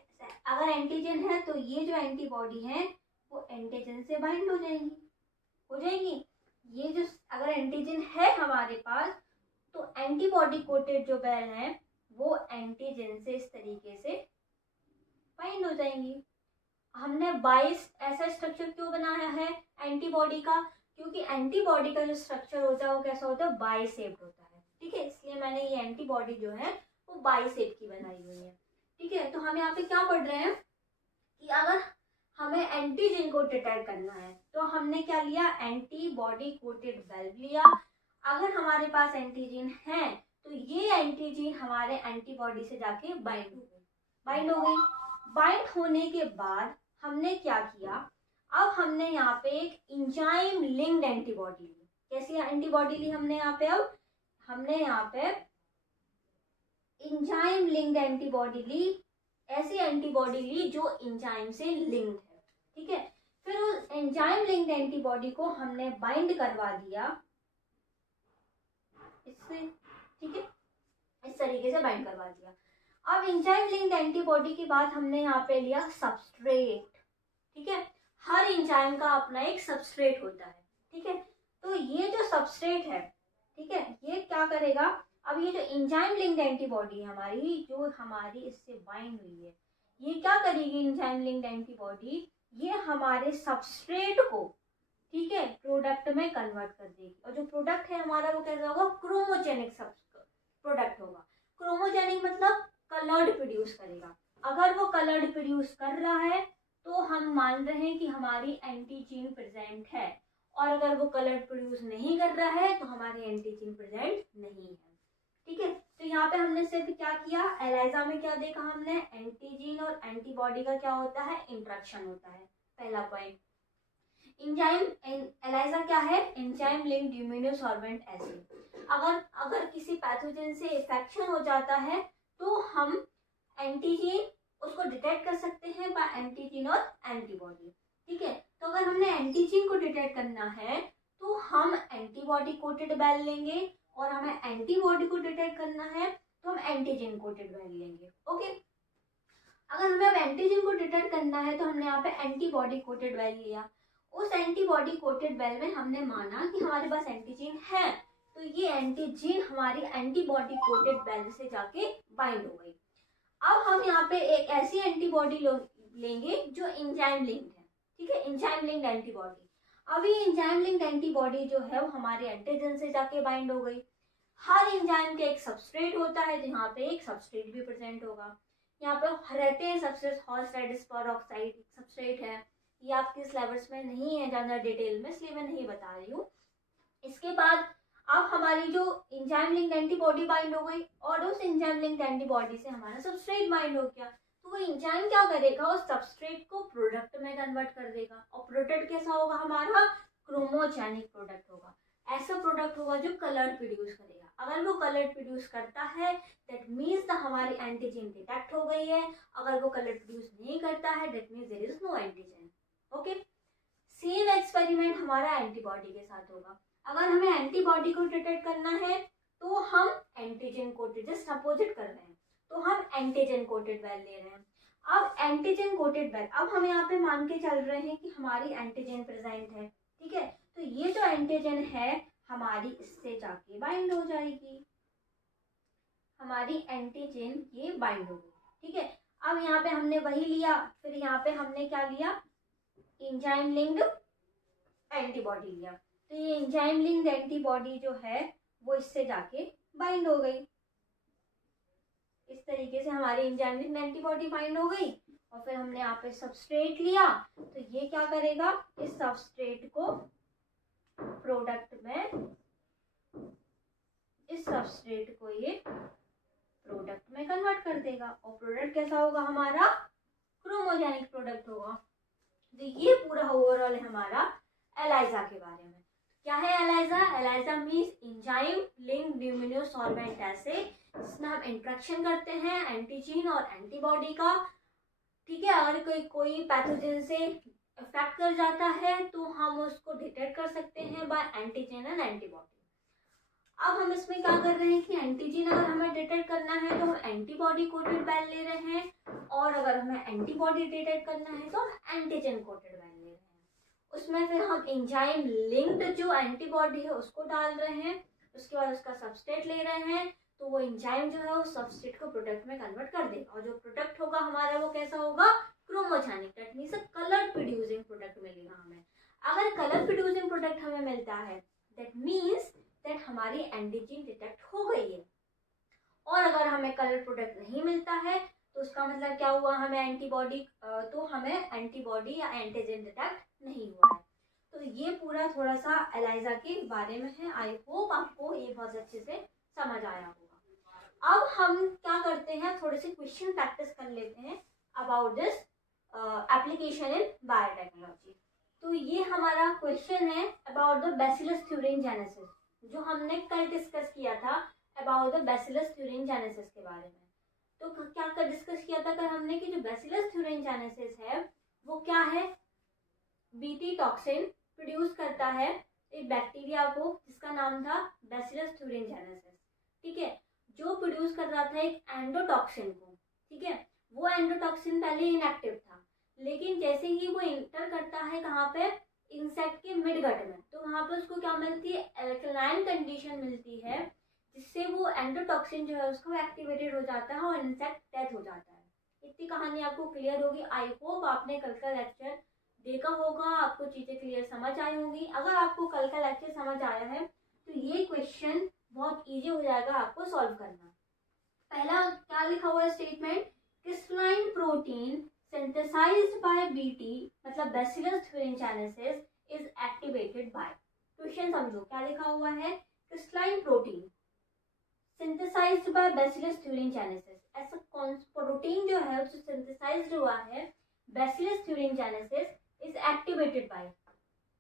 अगर एंटीजन है तो ये जो एंटीबॉडी है वो एंटीजन से बाइंड हो जाएंगी. ये जो अगर एंटीजन है हमारे पास तो एंटीबॉडी कोटेड जो वेल है वो एंटीजन से इस तरीके से बाइंड हो जाएंगी. हमने 22 ऐसा स्ट्रक्चर क्यों बनाया है एंटीबॉडी का, क्योंकि एंटीबॉडी का जो स्ट्रक्चर होता है वो कैसा होता है, बाई शेप्ड होता है. ठीक है, इसलिए मैंने ये एंटीबॉडी जो है वो वो बाई शेप की बनाई हुई है। ठीक है, तो हम यहाँ पे क्या पढ़ रहे हैं कि अगर हमें एंटीजन को डिटेक्ट करना है तो हमने क्या लिया, एंटीबॉडी कोटेड बल्ब लिया। अगर हमारे पास एंटीजन है तो ये एंटीजन हमारे एंटीबॉडी से जाके बाइंड हो गई। बाइंड होने के बाद हमने क्या किया, अब हमने यहाँ पे एक एंजाइम लिंक्ड एंटीबॉडी ली। कैसी एंटीबॉडी ली हमने यहाँ पे, अब हमने यहाँ पे एंजाइम लिंक्ड एंटीबॉडी ली, ऐसी एंटीबॉडी ली जो एंजाइम से लिंक्ड है। ठीक है, फिर उस एंजाइम लिंक्ड एंटीबॉडी को हमने बाइंड करवा दिया इससे। ठीक है, इस तरीके से बाइंड करवा दिया। अब एंजाइम लिंक्ड एंटीबॉडी के बाद हमने यहाँ पे लिया सबस्ट्रेट। ठीक है, हर एंजाइम का अपना एक सबस्ट्रेट होता है। ठीक है, तो ये जो सबस्ट्रेट है, ठीक है, ये क्या करेगा, अब ये जो एंजाइम लिंक्ड एंटीबॉडी है हमारी, जो हमारी इससे बाइंड हुई है, ये क्या करेगी एंजाइम लिंक्ड एंटीबॉडी, ये हमारे सबस्ट्रेट को, ठीक है, प्रोडक्ट में कन्वर्ट कर देगी। और जो प्रोडक्ट है हमारा वो कैसा होगा, क्रोमोजेनिक प्रोडक्ट होगा। क्रोमोजेनिक मतलब कलर्ड प्रोड्यूस करेगा। अगर वो कलर्ड प्रोड्यूस कर रहा है तो हम मान रहे हैं कि हमारी एंटीजीन प्रेजेंट है, और अगर वो कलर्ड प्रोड्यूस नहीं कर रहा है तो हमारी एंटीजीन प्रेजेंट नहीं है। ठीक है, तो यहाँ पे हमने सिर्फ क्या किया, एलाइजा में क्या देखा हमने, एंटीजीन और एंटीबॉडी का क्या होता है, इंटरेक्शन होता है। पहला पॉइंट। एंजाइम, एलाइजा क्या है, एंजाइम लिंक्ड इम्यूनोसॉर्बेंट एसिड। अगर किसी पैथोजन से इन्फेक्शन हो जाता है तो हम एंटीजीन उसको डिटेक्ट कर सकते हैं बाय एंटीजीन और एंटीबॉडी। ठीक है, तो अगर हमने एंटीजीन को डिटेक्ट करना है तो हम एंटीबॉडी कोटेड बेल लेंगे, और हमें एंटीबॉडी को डिटेक्ट करना है तो हम एंटीजन कोटेड बेल लेंगे। ओके, अगर हमें अब एंटीजन को डिटेक्ट करना है तो हमने यहाँ पे एंटीबॉडी कोटेड बेल लिया। उस एंटीबॉडी कोटेड बेल में हमने माना कि हमारे पास एंटीजन है, तो ये एंटीजन हमारी एंटीबॉडी कोटेड बेल से जाके बाइंड हो गई। अब हम यहाँ पे एक ऐसी एंटीबॉडी लेंगे जो एंजाइम लिंक्ड है। ठीक है, एंजाइम लिंक्ड एंटीबॉडी। अब ये एंजाइम लिंक्ड एंटीबॉडी जो है वो हमारे एंटीजन से जाके बाइंड हो गई। हर एंजाइम के एक सबस्ट्रेट होता है, तो यहाँ पे एक सबस्ट्रेट भी प्रेजेंट होगा। यहाँ पे रहते हैं सबस्ट्रेट, हॉर्सराइडिस पेरोक्साइड सबस्ट्रेट है, ये आपके सिलेबस में नहीं है ज़्यादा डिटेल में, इसलिए मैं नहीं बता रही हूँ। इसके बाद अब हमारी जो एंजाइम लिंक्ड एंटीबॉडी बाइंड हो गई, और उस एंजाइम लिंक्ड एंटीबॉडी से हमारा सबस्ट्रेट बाइंड हो गया, तो वो एंजाइम क्या करेगा, उस सबस्ट्रेट को प्रोडक्ट में कन्वर्ट कर देगा। और प्रोडक्ट कैसा होगा हमारा, क्रोमोजेनिक प्रोडक्ट होगा। ऐसा प्रोडक्ट होगा जो कलर प्रोड्यूस करेगा। अगर वो कलर प्रोड्यूस करता है दैट मीन्स हमारी एंटीजन डिटेक्ट हो गई है। अगर वो कलर प्रोड्यूस नहीं करता है that means there is no antigen. Okay, same experiment हमारा एंटीबॉडी के साथ होगा। अगर हमें एंटीबॉडी को डिटेक्ट करना है तो हम एंटीजन कोटेड, जस्ट अपोजिट कर रहे हैं, तो हम एंटीजन कोटेड बेल ले रहे हैं। अब एंटीजन कोटेड बेल, अब हम यहाँ पे मान के चल रहे हैं कि हमारी एंटीजन प्रेजेंट है। ठीक है, तो ये जो एंटीजन है हमारी इससे जाके बाइंड हो जाएगी, हमारी एंटीजन ये बाइंड हो गई। ठीक है, अब यहाँ पे हमने वही लिया, फिर यहाँ पे हमने क्या लिया, एंजाइम लिंक्ड एंटीबॉडी लिया। तो ये एंजाइम लिंक्ड एंटीबॉडी जो है वो इससे जाके बाइंड हो गई। इस तरीके से हमारी एंजाइम लिंक्ड एंटीबॉडी बाइंड हो गई, और फिर हमने यहाँ पे सबस्ट्रेट लिया, तो ये क्या करेगा, इस सबस्ट्रेट को प्रोडक्ट में, इस सबस्ट्रेट को ये प्रोडक्ट में कन्वर्ट कर देगा। और प्रोडक्ट कैसा होगा हमारा, क्रोमोजेनिक प्रोडक्ट होगा। तो ये पूरा ओवरऑल है हमारा एलाइजा के बारे में। क्या है ELISA, ELISA means enzyme linked immunosorbent acid. इसमें हम इंट्रैक्शन करते हैं एंटीजन और एंटीबॉडी का। ठीक है, अगर कोई पैथोजन से इफेक्ट कर जाता है तो हम उसको डिटेक्ट कर सकते हैं बाय एंटीजन एंड एंटीबॉडी। अब हम इसमें क्या कर रहे हैं कि एंटीजन अगर हमें डिटेक्ट करना है तो हम एंटीबॉडी कोटेड बेल ले रहे हैं, और अगर हमें एंटीबॉडी डिटेक्ट करना है तो हम एंटीजन कोटेड बेल ले रहे हैं। उसमें फिर हम एंजाइम लिंक्ड जो एंटीबॉडी है उसको डाल रहे हैं, उसके बाद उसका सबस्ट्रेट ले रहे हैं, तो वो एंजाइम जो है उस सबस्ट्रेट को प्रोडक्ट में कन्वर्ट कर देगा। और जो प्रोडक्ट होगा हमारा वो कैसा होगा, chromogenic, that means colour producing product मिलेगा हमें। अगर कलर प्रोड्यूसिंग प्रोडक्ट हमें मिलता है दैट मींस दैट हमारी एंटीजन डिटेक्ट हो गई है। और अगर हमें कलर प्रोडक्ट नहीं मिलता है तो उसका मतलब क्या हुआ, हमें एंटीबॉडी या एंटीजन डिटेक्ट नहीं हुआ है। तो ये पूरा थोड़ा सा एलाइजा के बारे में है। आई होप आपको ये बहुत अच्छे से समझ आया होगा। अब हम क्या करते हैं, थोड़े से क्वेश्चन प्रैक्टिस कर लेते हैं about this application in biotechnology. तो ये हमारा क्वेश्चन है अबाउट द बैसिलस थ्यूरिनजेनेसिस, जो हमने कल डिस्कस किया था अबाउट द बैसिलस थ्यूरिनजेनेसिस के बारे में। तो क्या कर डिस्कस किया था कल हमने कि जो बैसिलस थ्यूरिनजेनेसिस है वो क्या है, बीटी टॉक्सिन प्रोड्यूस करता है एक बैक्टीरिया को जिसका नाम था बैसिलस थ्यूरिनजेनेसिस, ठीक है, जो प्रोड्यूस कर रहा था एक एंडोटॉक्सिन को, ठीक है। वो एंडोटॉक्सिन पहले इनएक्टिव था, लेकिन जैसे ही वो इंटर करता है कहाँ पे, इंसेक्ट के मिडगट में, तो वहां पे उसको क्या मिलती है, एल्कलाइन कंडीशन मिलती है, जिससे वो एंडोटॉक्सिन जो है उसको एक्टिवेटेड हो जाता है और इंसेक्ट डेथ हो जाता है। इतनी कहानी आपको क्लियर होगी। आई होप आपने कल का लेक्चर देखा होगा, आपको चीजें क्लियर समझ आई होंगी। अगर आपको कल का लेक्चर समझ आया है तो ये क्वेश्चन बहुत इजी हो जाएगा आपको सॉल्व करना। पहला क्या लिखा हुआ है statement, crystalline protein synthesized by BT मतलब bacillus thuringiensis is activated by. Question समझो क्या लिखा हुआ है, crystalline protein synthesized by bacillus thuringiensis, ऐसा कौन प्रोटीन जो है जो सिंथेसाइज्ड हुआ है bacillus thuringiensis is activated by,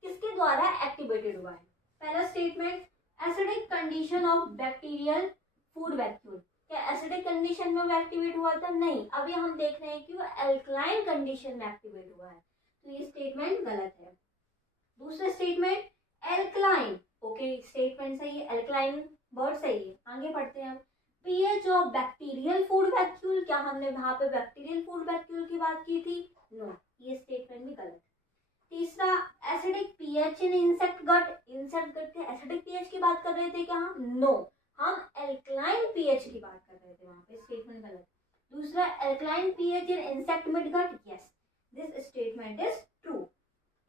किसके द्वारा एक्टिवेटेड हुआ है। पहला statement, acidic condition of bacterial food vacuole, क्या एसिडिक कंडीशन में वो एक्टिवेट हुआ था, नहीं, अभी हम देख रहे हैं कि वो एल्कलाइन कंडीशन में एक्टिवेट हुआ है, तो ये स्टेटमेंट गलत है। दूसरा स्टेटमेंट, एल्कलाइन, ओके स्टेटमेंट सही है, एल्कलाइन वर्ड सही है। आगे पढ़ते हैं हम, pH of bacterial food vacuole, क्या हमने वहां पे बैक्टीरियल फूड वैक्यूल की बात की थी, नो, ये स्टेटमेंट भी गलत। तीसरा, acidic pH in insect gut के एसिडिक पीएच की बात कर रहे थे क्या हम, नो, हम एल्कलाइन पीएच की बात कर रहे थे, वहां पे स्टेटमेंट गलत। दूसरा, alkaline pH in insect midgut, yes this statement is true.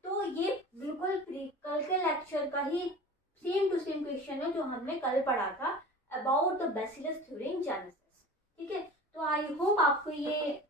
तो ये बिल्कुल कल के लेक्चर का ही सेम टू सेम क्वेश्चन है जो हमने कल पढ़ा था अबाउट द बैसिलस थ्यूरिनजेनेसिस, ठीक है। तो आई होप आपको ये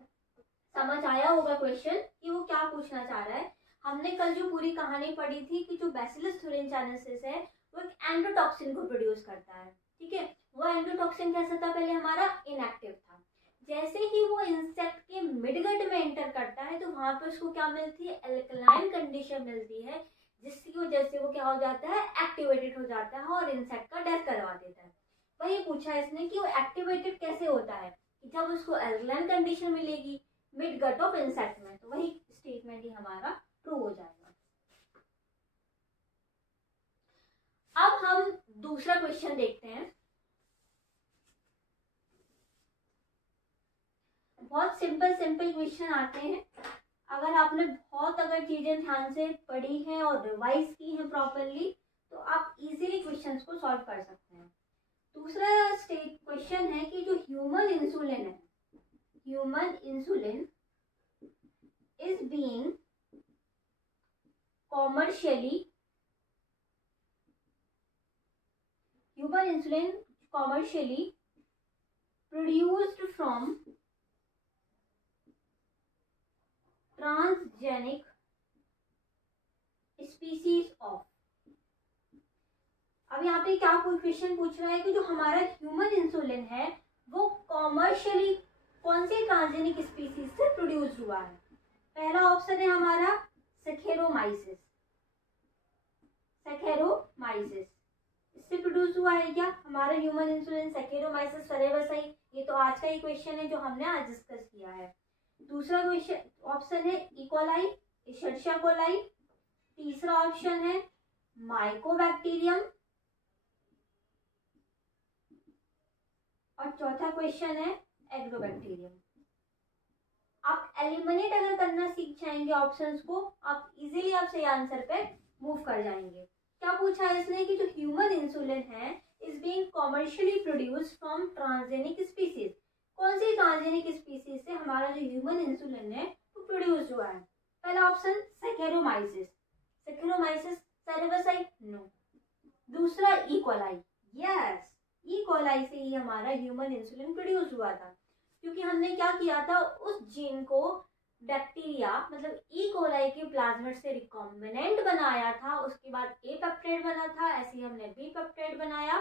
समझ आया होगा क्वेश्चन कि वो क्या पूछना चाह रहा है। हमने कल जो पूरी कहानी पढ़ी थी कि जो बैसिलस थ्यूरिनजेनेसिस है वो एक एंडोटॉक्सिन को प्रोड्यूस करता है, ठीक है। वो एंडोटॉक्सिन कैसा था, पहले हमारा इनएक्टिव था, जैसे ही वो इंसेक्ट के मिडगट में एंटर करता है तो वहां पे उसको क्या मिलती है, एल्कलाइन कंडीशन मिलती है, जिसकी वजह से वो क्या हो जाता है, एक्टिवेटेड हो जाता है और इंसेक्ट का डेथ करवा देता है। वही पूछा इसने कि वो एक्टिवेटेड कैसे होता है, कि जब उसको एल्कलाइन कंडीशन मिलेगी मिडगट ऑफ इंसेक्ट में, तो वही स्टेटमेंट ही हमारा ट्रू हो जाएगा। अब हम दूसरा क्वेश्चन देखते हैं। बहुत सिंपल क्वेश्चन आते हैं, अगर आपने अगर चीजें ध्यान से पढ़ी हैं और रिवाइज की हैं प्रॉपरली तो आप इजीली क्वेश्चंस को सॉल्व कर सकते हैं। दूसरा क्वेश्चन है कि जो ह्यूमन इंसुलिन है, human insulin is being commercially produced from transgenic species of। अब यहाँ पे क्या क्वेश्चन पूछ रहा है कि जो हमारा ह्यूमन इंसुलिन है वो कॉमर्शियली कौन से ट्रांसजेनिक स्पीसीज से प्रोड्यूस हुआ है। पहला ऑप्शन है हमारा सैकेरोमाइसिस, इससे प्रोड्यूस हुआ है क्या हमारा ह्यूमन इंसुलिन, सैकेरोमाइसिस सरेबेसी, ये तो आज का ही क्वेश्चन है जो हमने आज डिस्कस किया है। दूसरा क्वेश्चन ऑप्शन है इकोलाई, इशर्शिया कोलाई। तीसरा ऑप्शन है माइकोबैक्टीरियम और चौथा क्वेश्चन है एग्रोबैक्टीरियम। आप एलिमिनेट अगर करना सीख जाएंगे ऑप्शंस को, आप इजीली आप सही आंसर पे मूव कर जाएंगे। क्या पूछा है इसने कि जो ह्यूमन इंसुलिन है is being commercially produced from transgenic species, कौन सी ट्रांसजेनिक स्पीसीज से हमारा जो ह्यूमन इंसुलिन है वो प्रोड्यूस हुआ है। पहला ऑप्शन सैकेरोमाइसिस, सैकेरोमाइसिस सेरेबेसी, नो। दूसरा इकोलाई, यस ई कोलाई से ही हमारा ह्यूमन इंसुलिन प्रोड्यूस हुआ था, क्योंकि हमने क्या किया था, उस जीन को बैक्टीरिया मतलब ई कोलाई के प्लाज्मिड से रिकॉम्बिनेंट बनाया था, उसके बाद ए पेप्टाइड बना था, ऐसे ही हमने बी पेप्टाइड बनाया,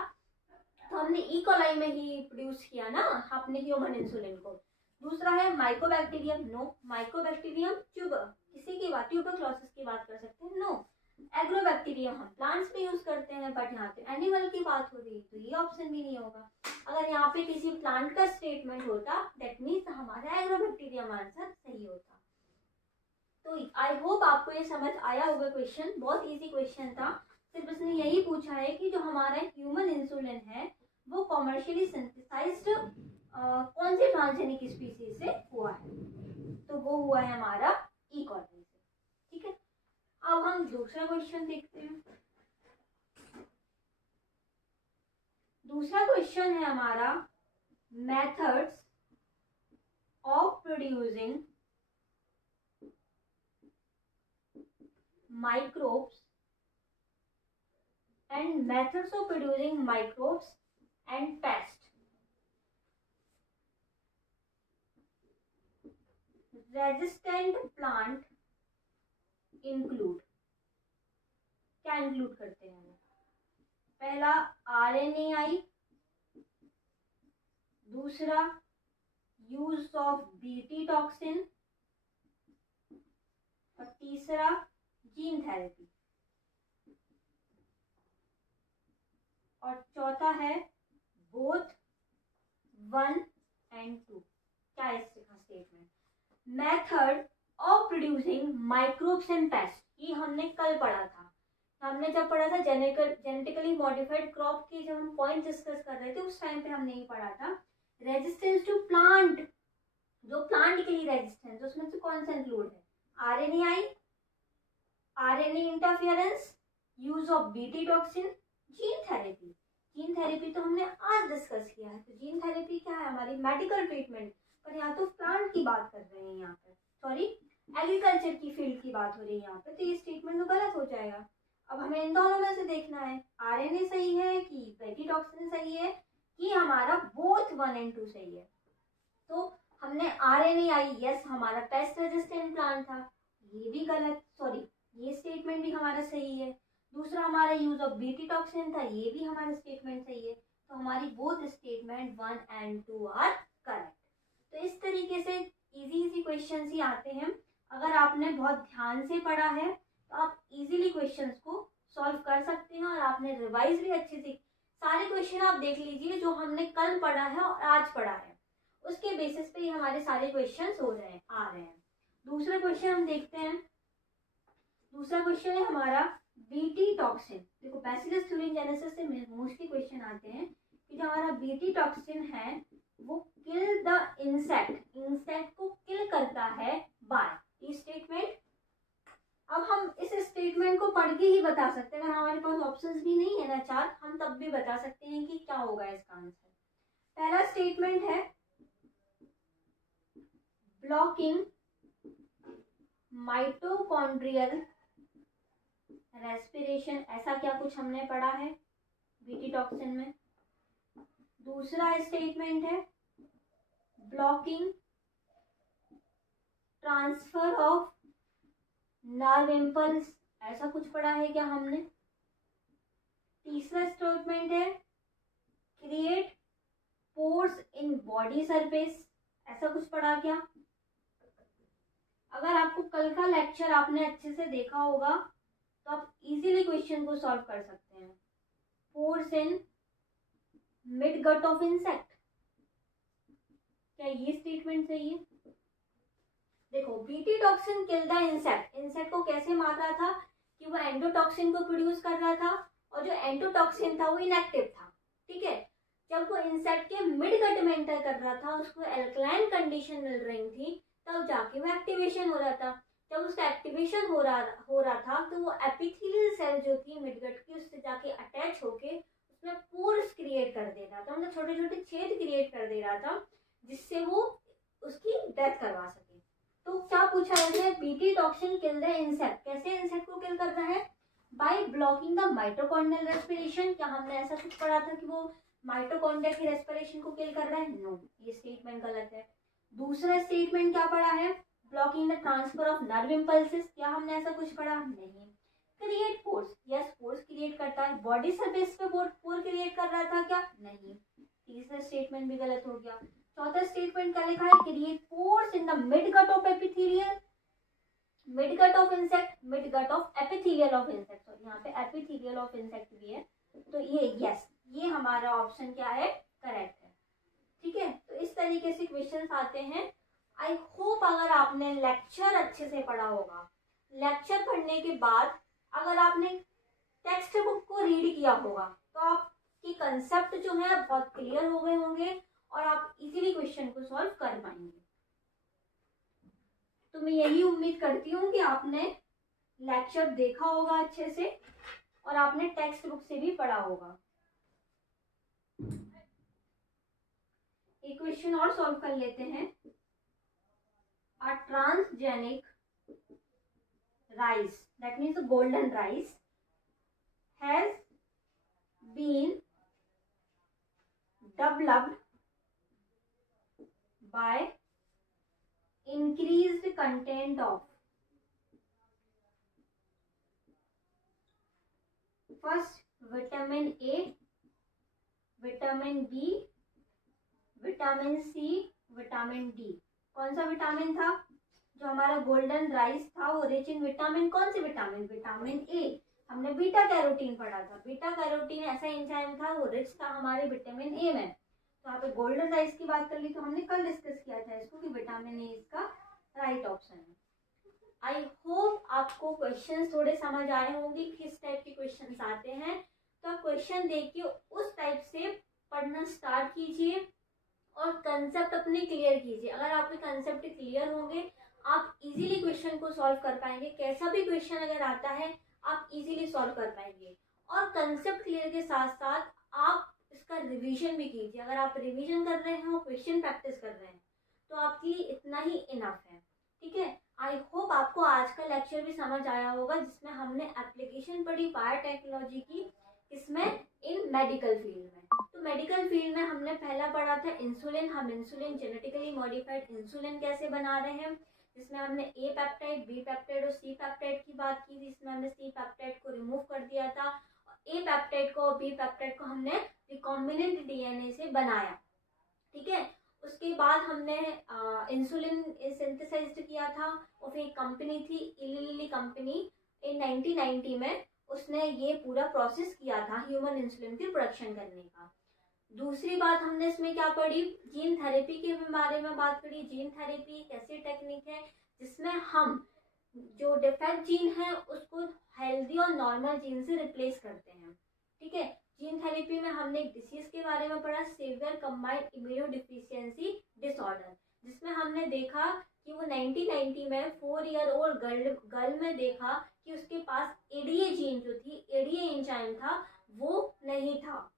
तो हमने ई कोलाई में ही प्रोड्यूस किया ना अपने ह्यूमन इंसुलिन को। दूसरा है माइकोबैक्टीरियम, नो, माइकोबैक्टीरियम किसी की बात, ट्यूबरक्लोसिस की बात कर सकते हैं, नो। एग्रोबैक्टीरियम हम प्लांट्स में यूज करते हैं, बट यहाँ पे एनिमल की बात हो रही है तो ये ऑप्शन भी नहीं होगा। अगर यहाँ पे किसी प्लांट का स्टेटमेंट होता दैट मीन्स हमारा एग्रोबैक्टीरियम आंसर सही होता। तो आई होप आपको ये समझ आया होगा क्वेश्चन, बहुत इजी क्वेश्चन था। सिर्फ इसने यही पूछा है कि जो हमारा ह्यूमन इंसुलिन है वो कॉमर्शियली सिंथेसाइज्ड कौन सी ट्रांसजेनिक स्पीसीज से हुआ है, तो वो हुआ है हमारा ई कोलाई से। ठीक है, अब हम दूसरा क्वेश्चन देखते हैं। दूसरा क्वेश्चन है हमारा methods of producing microbes and methods of producing microbes and pests. Resistant plant include, क्या इंक्लूड करते हैं? पहला RNAi, दूसरा यूज ऑफ बीटी टॉक्सिन, और तीसरा जीन थेरेपी, और चौथा है बोथ 1 and 2। क्या है इसका statement? Method of producing microbes and paste, ये हमने कल पढ़ा था। हमने जब पढ़ा था जेनेटिकली मॉडिफाइड क्रॉप के जब हम पॉइंट डिस्कस कर रहे थे उस टाइम पे हमने ये पढ़ा था रेजिस्टेंस टू प्लांट, जो प्लांट के लिए रेजिस्टेंस, उसमें से कौन सा इंक्लूड है? RNAi, RNA interference, use of BT toxin, gene therapy. Gene therapy तो हमने आज डिस्कस किया है, तो जीन थेरेपी क्या है? हमारी मेडिकल ट्रीटमेंट, पर यहाँ तो प्लांट की बात कर रहे हैं, यहाँ पे सॉरी एग्रीकल्चर की फील्ड की बात हो रही है यहाँ पे, तो ये स्टेटमेंट तो गलत हो जाएगा। अब हमें इन दोनों में से देखना है RNA सही है कि बीटी टॉक्सिन सही है कि हमारा बोथ 1 and 2 सही है। तो हमने RNAi, यस हमारा पेस्ट रेजिस्टेंट प्लांट था, ये भी गलत, सॉरी ये स्टेटमेंट भी हमारा सही है। दूसरा हमारा यूज ऑफ बीटी टॉक्सिन था, ये भी हमारा स्टेटमेंट सही है। तो हमारी both statement 1 and 2 are correct. तो इस तरीके से इजी क्वेश्चंस ही आते हैं। अगर आपने बहुत ध्यान से पढ़ा है तो आप इजीली क्वेश्चंस को सॉल्व कर सकते हैं, और आपने रिवाइज भी अच्छे से सारे क्वेश्चन आप देख लीजिए जो हमने कल पढ़ा है और आज पढ़ा है, उसके बेसिस पे ही हमारे सारे क्वेश्चंस हो रहे हैं, आ रहे हैं। दूसरा क्वेश्चन हम देखते हैं। दूसरा क्वेश्चन है हमारा बीटी टॉक्सिन। देखो बैसिलस thuringiensis से मोस्टली क्वेश्चन आते हैं कि जो हमारा बीटी टॉक्सिन है वो किल द इंसेक्ट को किल करता है बाय, ये स्टेटमेंट। अब हम इस स्टेटमेंट को पढ़ के ही बता सकते हैं, अगर हमारे पास ऑप्शंस भी नहीं है ना 4, हम तब भी बता सकते हैं कि क्या होगा इसका आंसर। पहला स्टेटमेंट है ब्लॉकिंग माइटोकॉन्ड्रियल रेस्पिरेशन, ऐसा क्या कुछ हमने पढ़ा है बीटी टॉक्सिन में। दूसरा स्टेटमेंट है blocking transfer of nerve impulse, ऐसा कुछ पढ़ा है क्या हमने। तीसरा स्टेटमेंट है create pores in body surface, ऐसा कुछ पढ़ा क्या। अगर आपको कल का लेक्चर आपने अच्छे से देखा होगा तो आप इजीली क्वेश्चन को सॉल्व कर सकते हैं। Pores in mid gut of insect, क्या ये स्टेटमेंट सही है। देखो BT toxin kill the insect, insect को कैसे मार रहा था कि वो एंडोटॉक्सिन को प्रोड्यूस कर रहा था, और जो एंडोटॉक्सिन था वो इनएक्टिव था, ठीक है। जब वो इंसेक्ट के मिड गट में एंटर कर रहा था, उसको एल्कलाइन कंडीशन मिल रही थी, तब जाके वो एक्टिवेशन हो रहा था। जब उसका एक्टिवेशन हो रहा था तो वो एपिथेलियल सेल जो थी मिडगट की, उससे जाके अटैच होके उसमें पोर्स क्रिएट कर दे रहा था, मतलब छोटे छोटे छेद क्रिएट कर दे रहा था, जिससे वो उसकी डेथ करवा सके। तो क्या पूछा है, BT toxin kill the insect, कैसे इंसेक्ट को किल कर रहा है, by blocking the mitochondrial respiration. क्या हमने ऐसा कुछ पढ़ा था कि वो माइटोकॉन्ड्रिया की रेस्पिरेशन को किल कर रहा है? नो, ये स्टेटमेंट गलत है। दूसरा स्टेटमेंट क्या पढ़ा है? Blocking the transfer of nerve impulses, क्या हमने ऐसा कुछ पढ़ा? नहीं। Create force, yes force create करता है। बॉडी सरफेस पे फोर्स क्रिएट कर रहा था क्या? नहीं। तीसरा स्टेटमेंट भी गलत हो गया। चौथा स्टेटमेंट क्या लिखा है? Create force in the mid gut of epithelial, mid gut of insect, mid gut of epithelial of insect, और यहाँ पे एपिथेलियल ऑफ इंसेक्ट भी है, तो ये यस, ये हमारा ऑप्शन क्या है? करेक्ट है। ठीक है, तो इस तरीके से क्वेश्चंस आते हैं। आई होप अगर आपने लेक्चर अच्छे से पढ़ा होगा, लेक्चर पढ़ने के बाद अगर आपने टेक्स्ट बुक को रीड किया होगा तो आपकी कंसेप्ट जो है बहुत क्लियर हो गए होंगे और आप इजीली क्वेश्चन को सॉल्व कर पाएंगे। तो मैं यही उम्मीद करती हूँ कि आपने लेक्चर देखा होगा अच्छे से और आपने टेक्स्ट बुक से भी पढ़ा होगा। एक क्वेश्चन और सॉल्व कर लेते हैं। अ transgenic rice, that means the golden rice, has been developed by increased content of first vitamin A, vitamin B, vitamin C, vitamin D। कौन सा विटामिन था? जो हमारा गोल्डन राइस था वो रिच इन विटामिन, कौन सी विटामिन? Vitamin A. हमने beta carotene पढ़ा था। बीटा कैरोटीन ऐसा एंजाइम था, वो रिच था हमारे विटामिन ए में। तो यहाँ पे गोल्डन राइस की बात कर ली, तो हमने कल डिस्कस किया था इसको कि विटामिन ए इसका राइट ऑप्शन है। आई होप आपको क्वेश्चंस थोड़े समझ आए होंगे किस टाइप के क्वेश्चंस आते हैं। तो आप क्वेश्चन देखिए, उस टाइप से पढ़ना स्टार्ट कीजिए और कंसेप्ट अपने क्लियर कीजिए। अगर आपके कंसेप्ट क्लियर होंगे आप इजीली क्वेश्चन को सॉल्व कर पाएंगे। कैसा भी क्वेश्चन अगर आता है आप इजीली सॉल्व कर पाएंगे। और कंसेप्ट क्लियर के साथ साथ आप इसका रिवीजन भी कीजिए। अगर आप रिवीजन कर रहे हैं और क्वेश्चन प्रैक्टिस कर रहे हैं तो आपके लिए इतना ही इनफ है। ठीक है, आई होप आपको आज का लेक्चर भी समझ आया होगा, जिसमें हमने एप्लीकेशन पढ़ी बायोटेक्नोलॉजी की, इसमें इन मेडिकल फील्ड में। तो मेडिकल फील्ड में हमने पहला पढ़ा था इंसुलिन। हम इंसुलिन, जेनेटिकली मॉडिफाइड इंसुलिन कैसे बना रहे हैं, जिसमें हमने ए पेप्टाइड, बी पेप्टाइड और सी पेप्टाइड की बात की थी। इसमें हमने सी पेप्टाइड को रिमूव कर दिया था, ए पेप्टाइड को और बी पेप्टाइड को हमने रिकॉम्बिनेंट डीएनए से बनाया। ठीक है, उसके बाद हमने इंसुलिन सिंथेसाइज्ड किया था और फिर एक कंपनी थी इली लिली कंपनी, इन 1990 में उसने ये पूरा प्रोसेस किया था ह्यूमन इंसुलिन की प्रोडक्शन करने का। दूसरी बात हमने इसमें क्या पढ़ी? जीन थेरेपी के बारे में बात करी। जीन थेरेपी एक ऐसी टेक्निक है जिसमें हम जो डिफेक्ट जीन है उसको हेल्दी और नॉर्मल जीन से रिप्लेस करते हैं। ठीक है, जीन थेरेपी में हमने एक डिसीज के बारे में पढ़ा, सीवियर कंबाइंड इम्यूनोडेफिशिएंसी डिसऑर्डर, जिसमें हमने देखा कि वो 1990 में 4 ईयर ओल्ड गर्ल में देखा कि उसके पास एडीए जीन जो थी, एडीए एंजाइम था, वो नहीं था।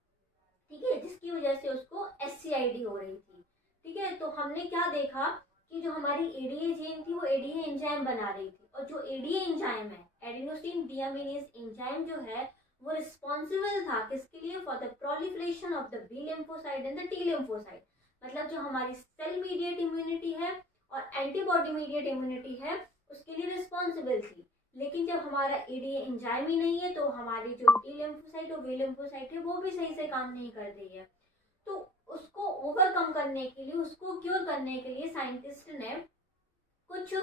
ठीक है, जिसकी वजह से उसको एससीआईडी हो रही थी। ठीक है, तो हमने क्या देखा कि जो हमारी एडीए जीन थी वो एडीए एंजाइम बना रही थी, और जो एडीए एंजाइम है, एडेनोसिन डियामिनेज एंजाइम जो है, वो रिस्पॉन्सिबल था किसके लिए? For the proliferation of the B lymphocyte and the T lymphocyte. मतलब जो हमारी सेल मीडिएट इम्यूनिटी है और एंटीबॉडी मीडिएट इम्यूनिटी है उसके लिए रिस्पॉन्सिबल थी। लेकिन जब हमारा एडीए एंजाइम ही नहीं है तो हमारी जो टी लिम्फोसाइट और बी लिम्फोसाइट है वो भी सही से काम नहीं कर रही है। तो उसको ओवरकम करने के लिए, उसको क्योर करने के लिए साइंटिस्ट ने कुछ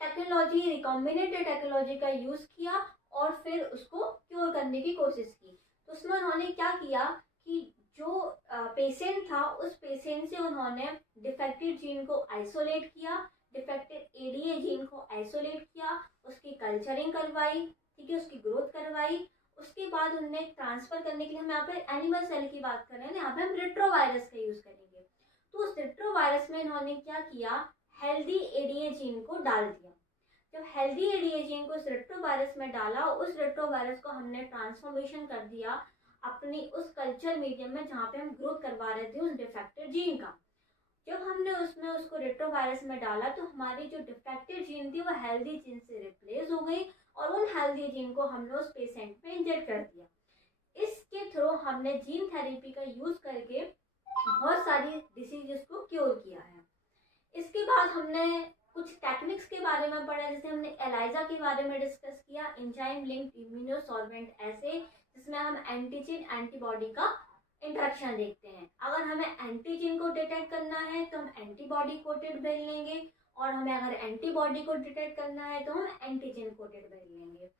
टेक्नोलॉजी, रिकॉम्बिनेटेड टेक्नोलॉजी का यूज किया और फिर उसको क्योर करने की कोशिश की। तो उसमें उन्होंने क्या किया कि जो पेशेंट था उस पेशेंट से उन्होंने डिफेक्टेड जीन को आइसोलेट किया, डिफेक्टेड एडीए जीन को आइसोलेट किया, उसकी कल्चरिंग करवाई, ठीक है, उसकी ग्रोथ करवाई। उसके बाद उन्हें ट्रांसफर करने के लिए, हम यहाँ पे एनिमल सेल की बात कर रहे हैं, यहाँ पे हम रेट्रोवायरस का यूज करेंगे। तो उस रेट्रोवायरस में इन्होंने क्या किया, हेल्दी एडीए जीन को डाल दिया। जब हेल्दी एडीए जीन को उस रेट्रोवायरस में डाला, उस रेट्रोवायरस को हमने ट्रांसफॉर्मेशन कर दिया अपनी उस कल्चर मीडियम में जहाँ पे हम ग्रोथ करवा रहे थे उस डिफेक्टेड जीन का। जब हमने उसमें उसको रेट्रोवायरस में डाला तो हमारी जो डिफेक्टेड जीन थी वो हेल्दी जीन से रिप्लेस हो गई और उन हेल्दी जीन को हमने उस पेशेंट में इंजेक्ट कर दिया। इसके थ्रू हमने जीन थेरेपी का यूज करके बहुत सारी डिसीजेस को क्योर किया है। इसके बाद हमने कुछ टेक्निक्स के बारे में पढ़ा, जैसे हमने एलाइजा के बारे में डिस्कस किया, एंजाइम लिंक्ड इम्यूनोसॉल्वेंट ऐसे, जिसमें हम एंटीजन एंटीबॉडी का इंटरेक्शन देखते हैं। अगर हमें एंटीजन को डिटेक्ट करना है तो हम एंटीबॉडी कोटेड बेल लेंगे, और हमें अगर एंटीबॉडी को डिटेक्ट करना है तो हम एंटीजन कोटेड बेल लेंगे।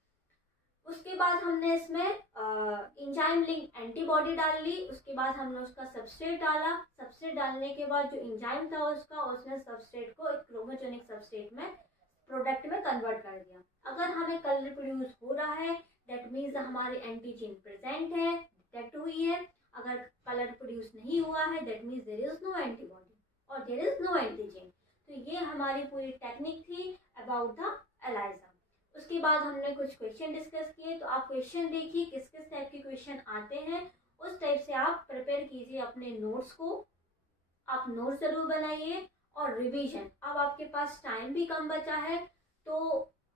उसके बाद हमने इसमें एंजाइम लिंक एंटीबॉडी डाल ली, उसके बाद हमने उसका सबस्ट्रेट डाला, सबस्ट्रेट डालने के बाद जो एंजाइम था उसका, उसने सबस्ट्रेट को एक क्रोमोजेनिक सबस्ट्रेट में प्रोडक्ट में कन्वर्ट कर दिया। अगर हमें कलर प्रोड्यूस हो रहा है दैट मीन्स हमारे एंटीजन प्रेजेंट है, डिटेक्ट हुई है। अगर कलर प्रोड्यूस नहीं हुआ है that means there is no antibody और देयर इज नो एंटीजन। तो ये हमारी पूरी टेक्निक थी अबाउट द एलाइजा। उसके बाद हमने कुछ क्वेश्चन डिस्कस किए, तो आप क्वेश्चन देखिए किस किस टाइप के क्वेश्चन आते हैं, उस टाइप से आप प्रिपेयर कीजिए अपने नोट्स को। आप नोट्स जरूर बनाइए और रिवीजन। अब आपके पास टाइम भी कम बचा है तो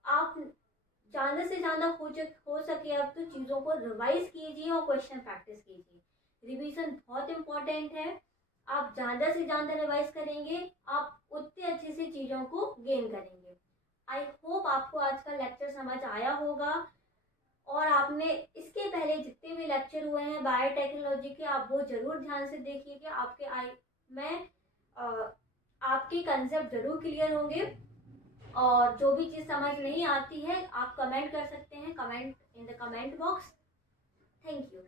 आप ज़्यादा से ज़्यादा हो सके अब तो चीज़ों को रिवाइज कीजिए और क्वेश्चन प्रैक्टिस कीजिए। रिवीजन बहुत इम्पोर्टेंट है। आप ज़्यादा से ज़्यादा रिवाइज करेंगे, आप उतने अच्छे से चीज़ों को गेन करेंगे। आई होप आपको आज का लेक्चर समझ आया होगा, और आपने इसके पहले जितने भी लेक्चर हुए हैं बायोटेक्नोलॉजी के, आप वो जरूर ध्यान से देखिएगा। आपके आपके कंसेप्ट जरूर क्लियर होंगे। और जो भी चीज़ समझ नहीं आती है आप कमेंट कर सकते हैं, comment in the comment box. Thank you.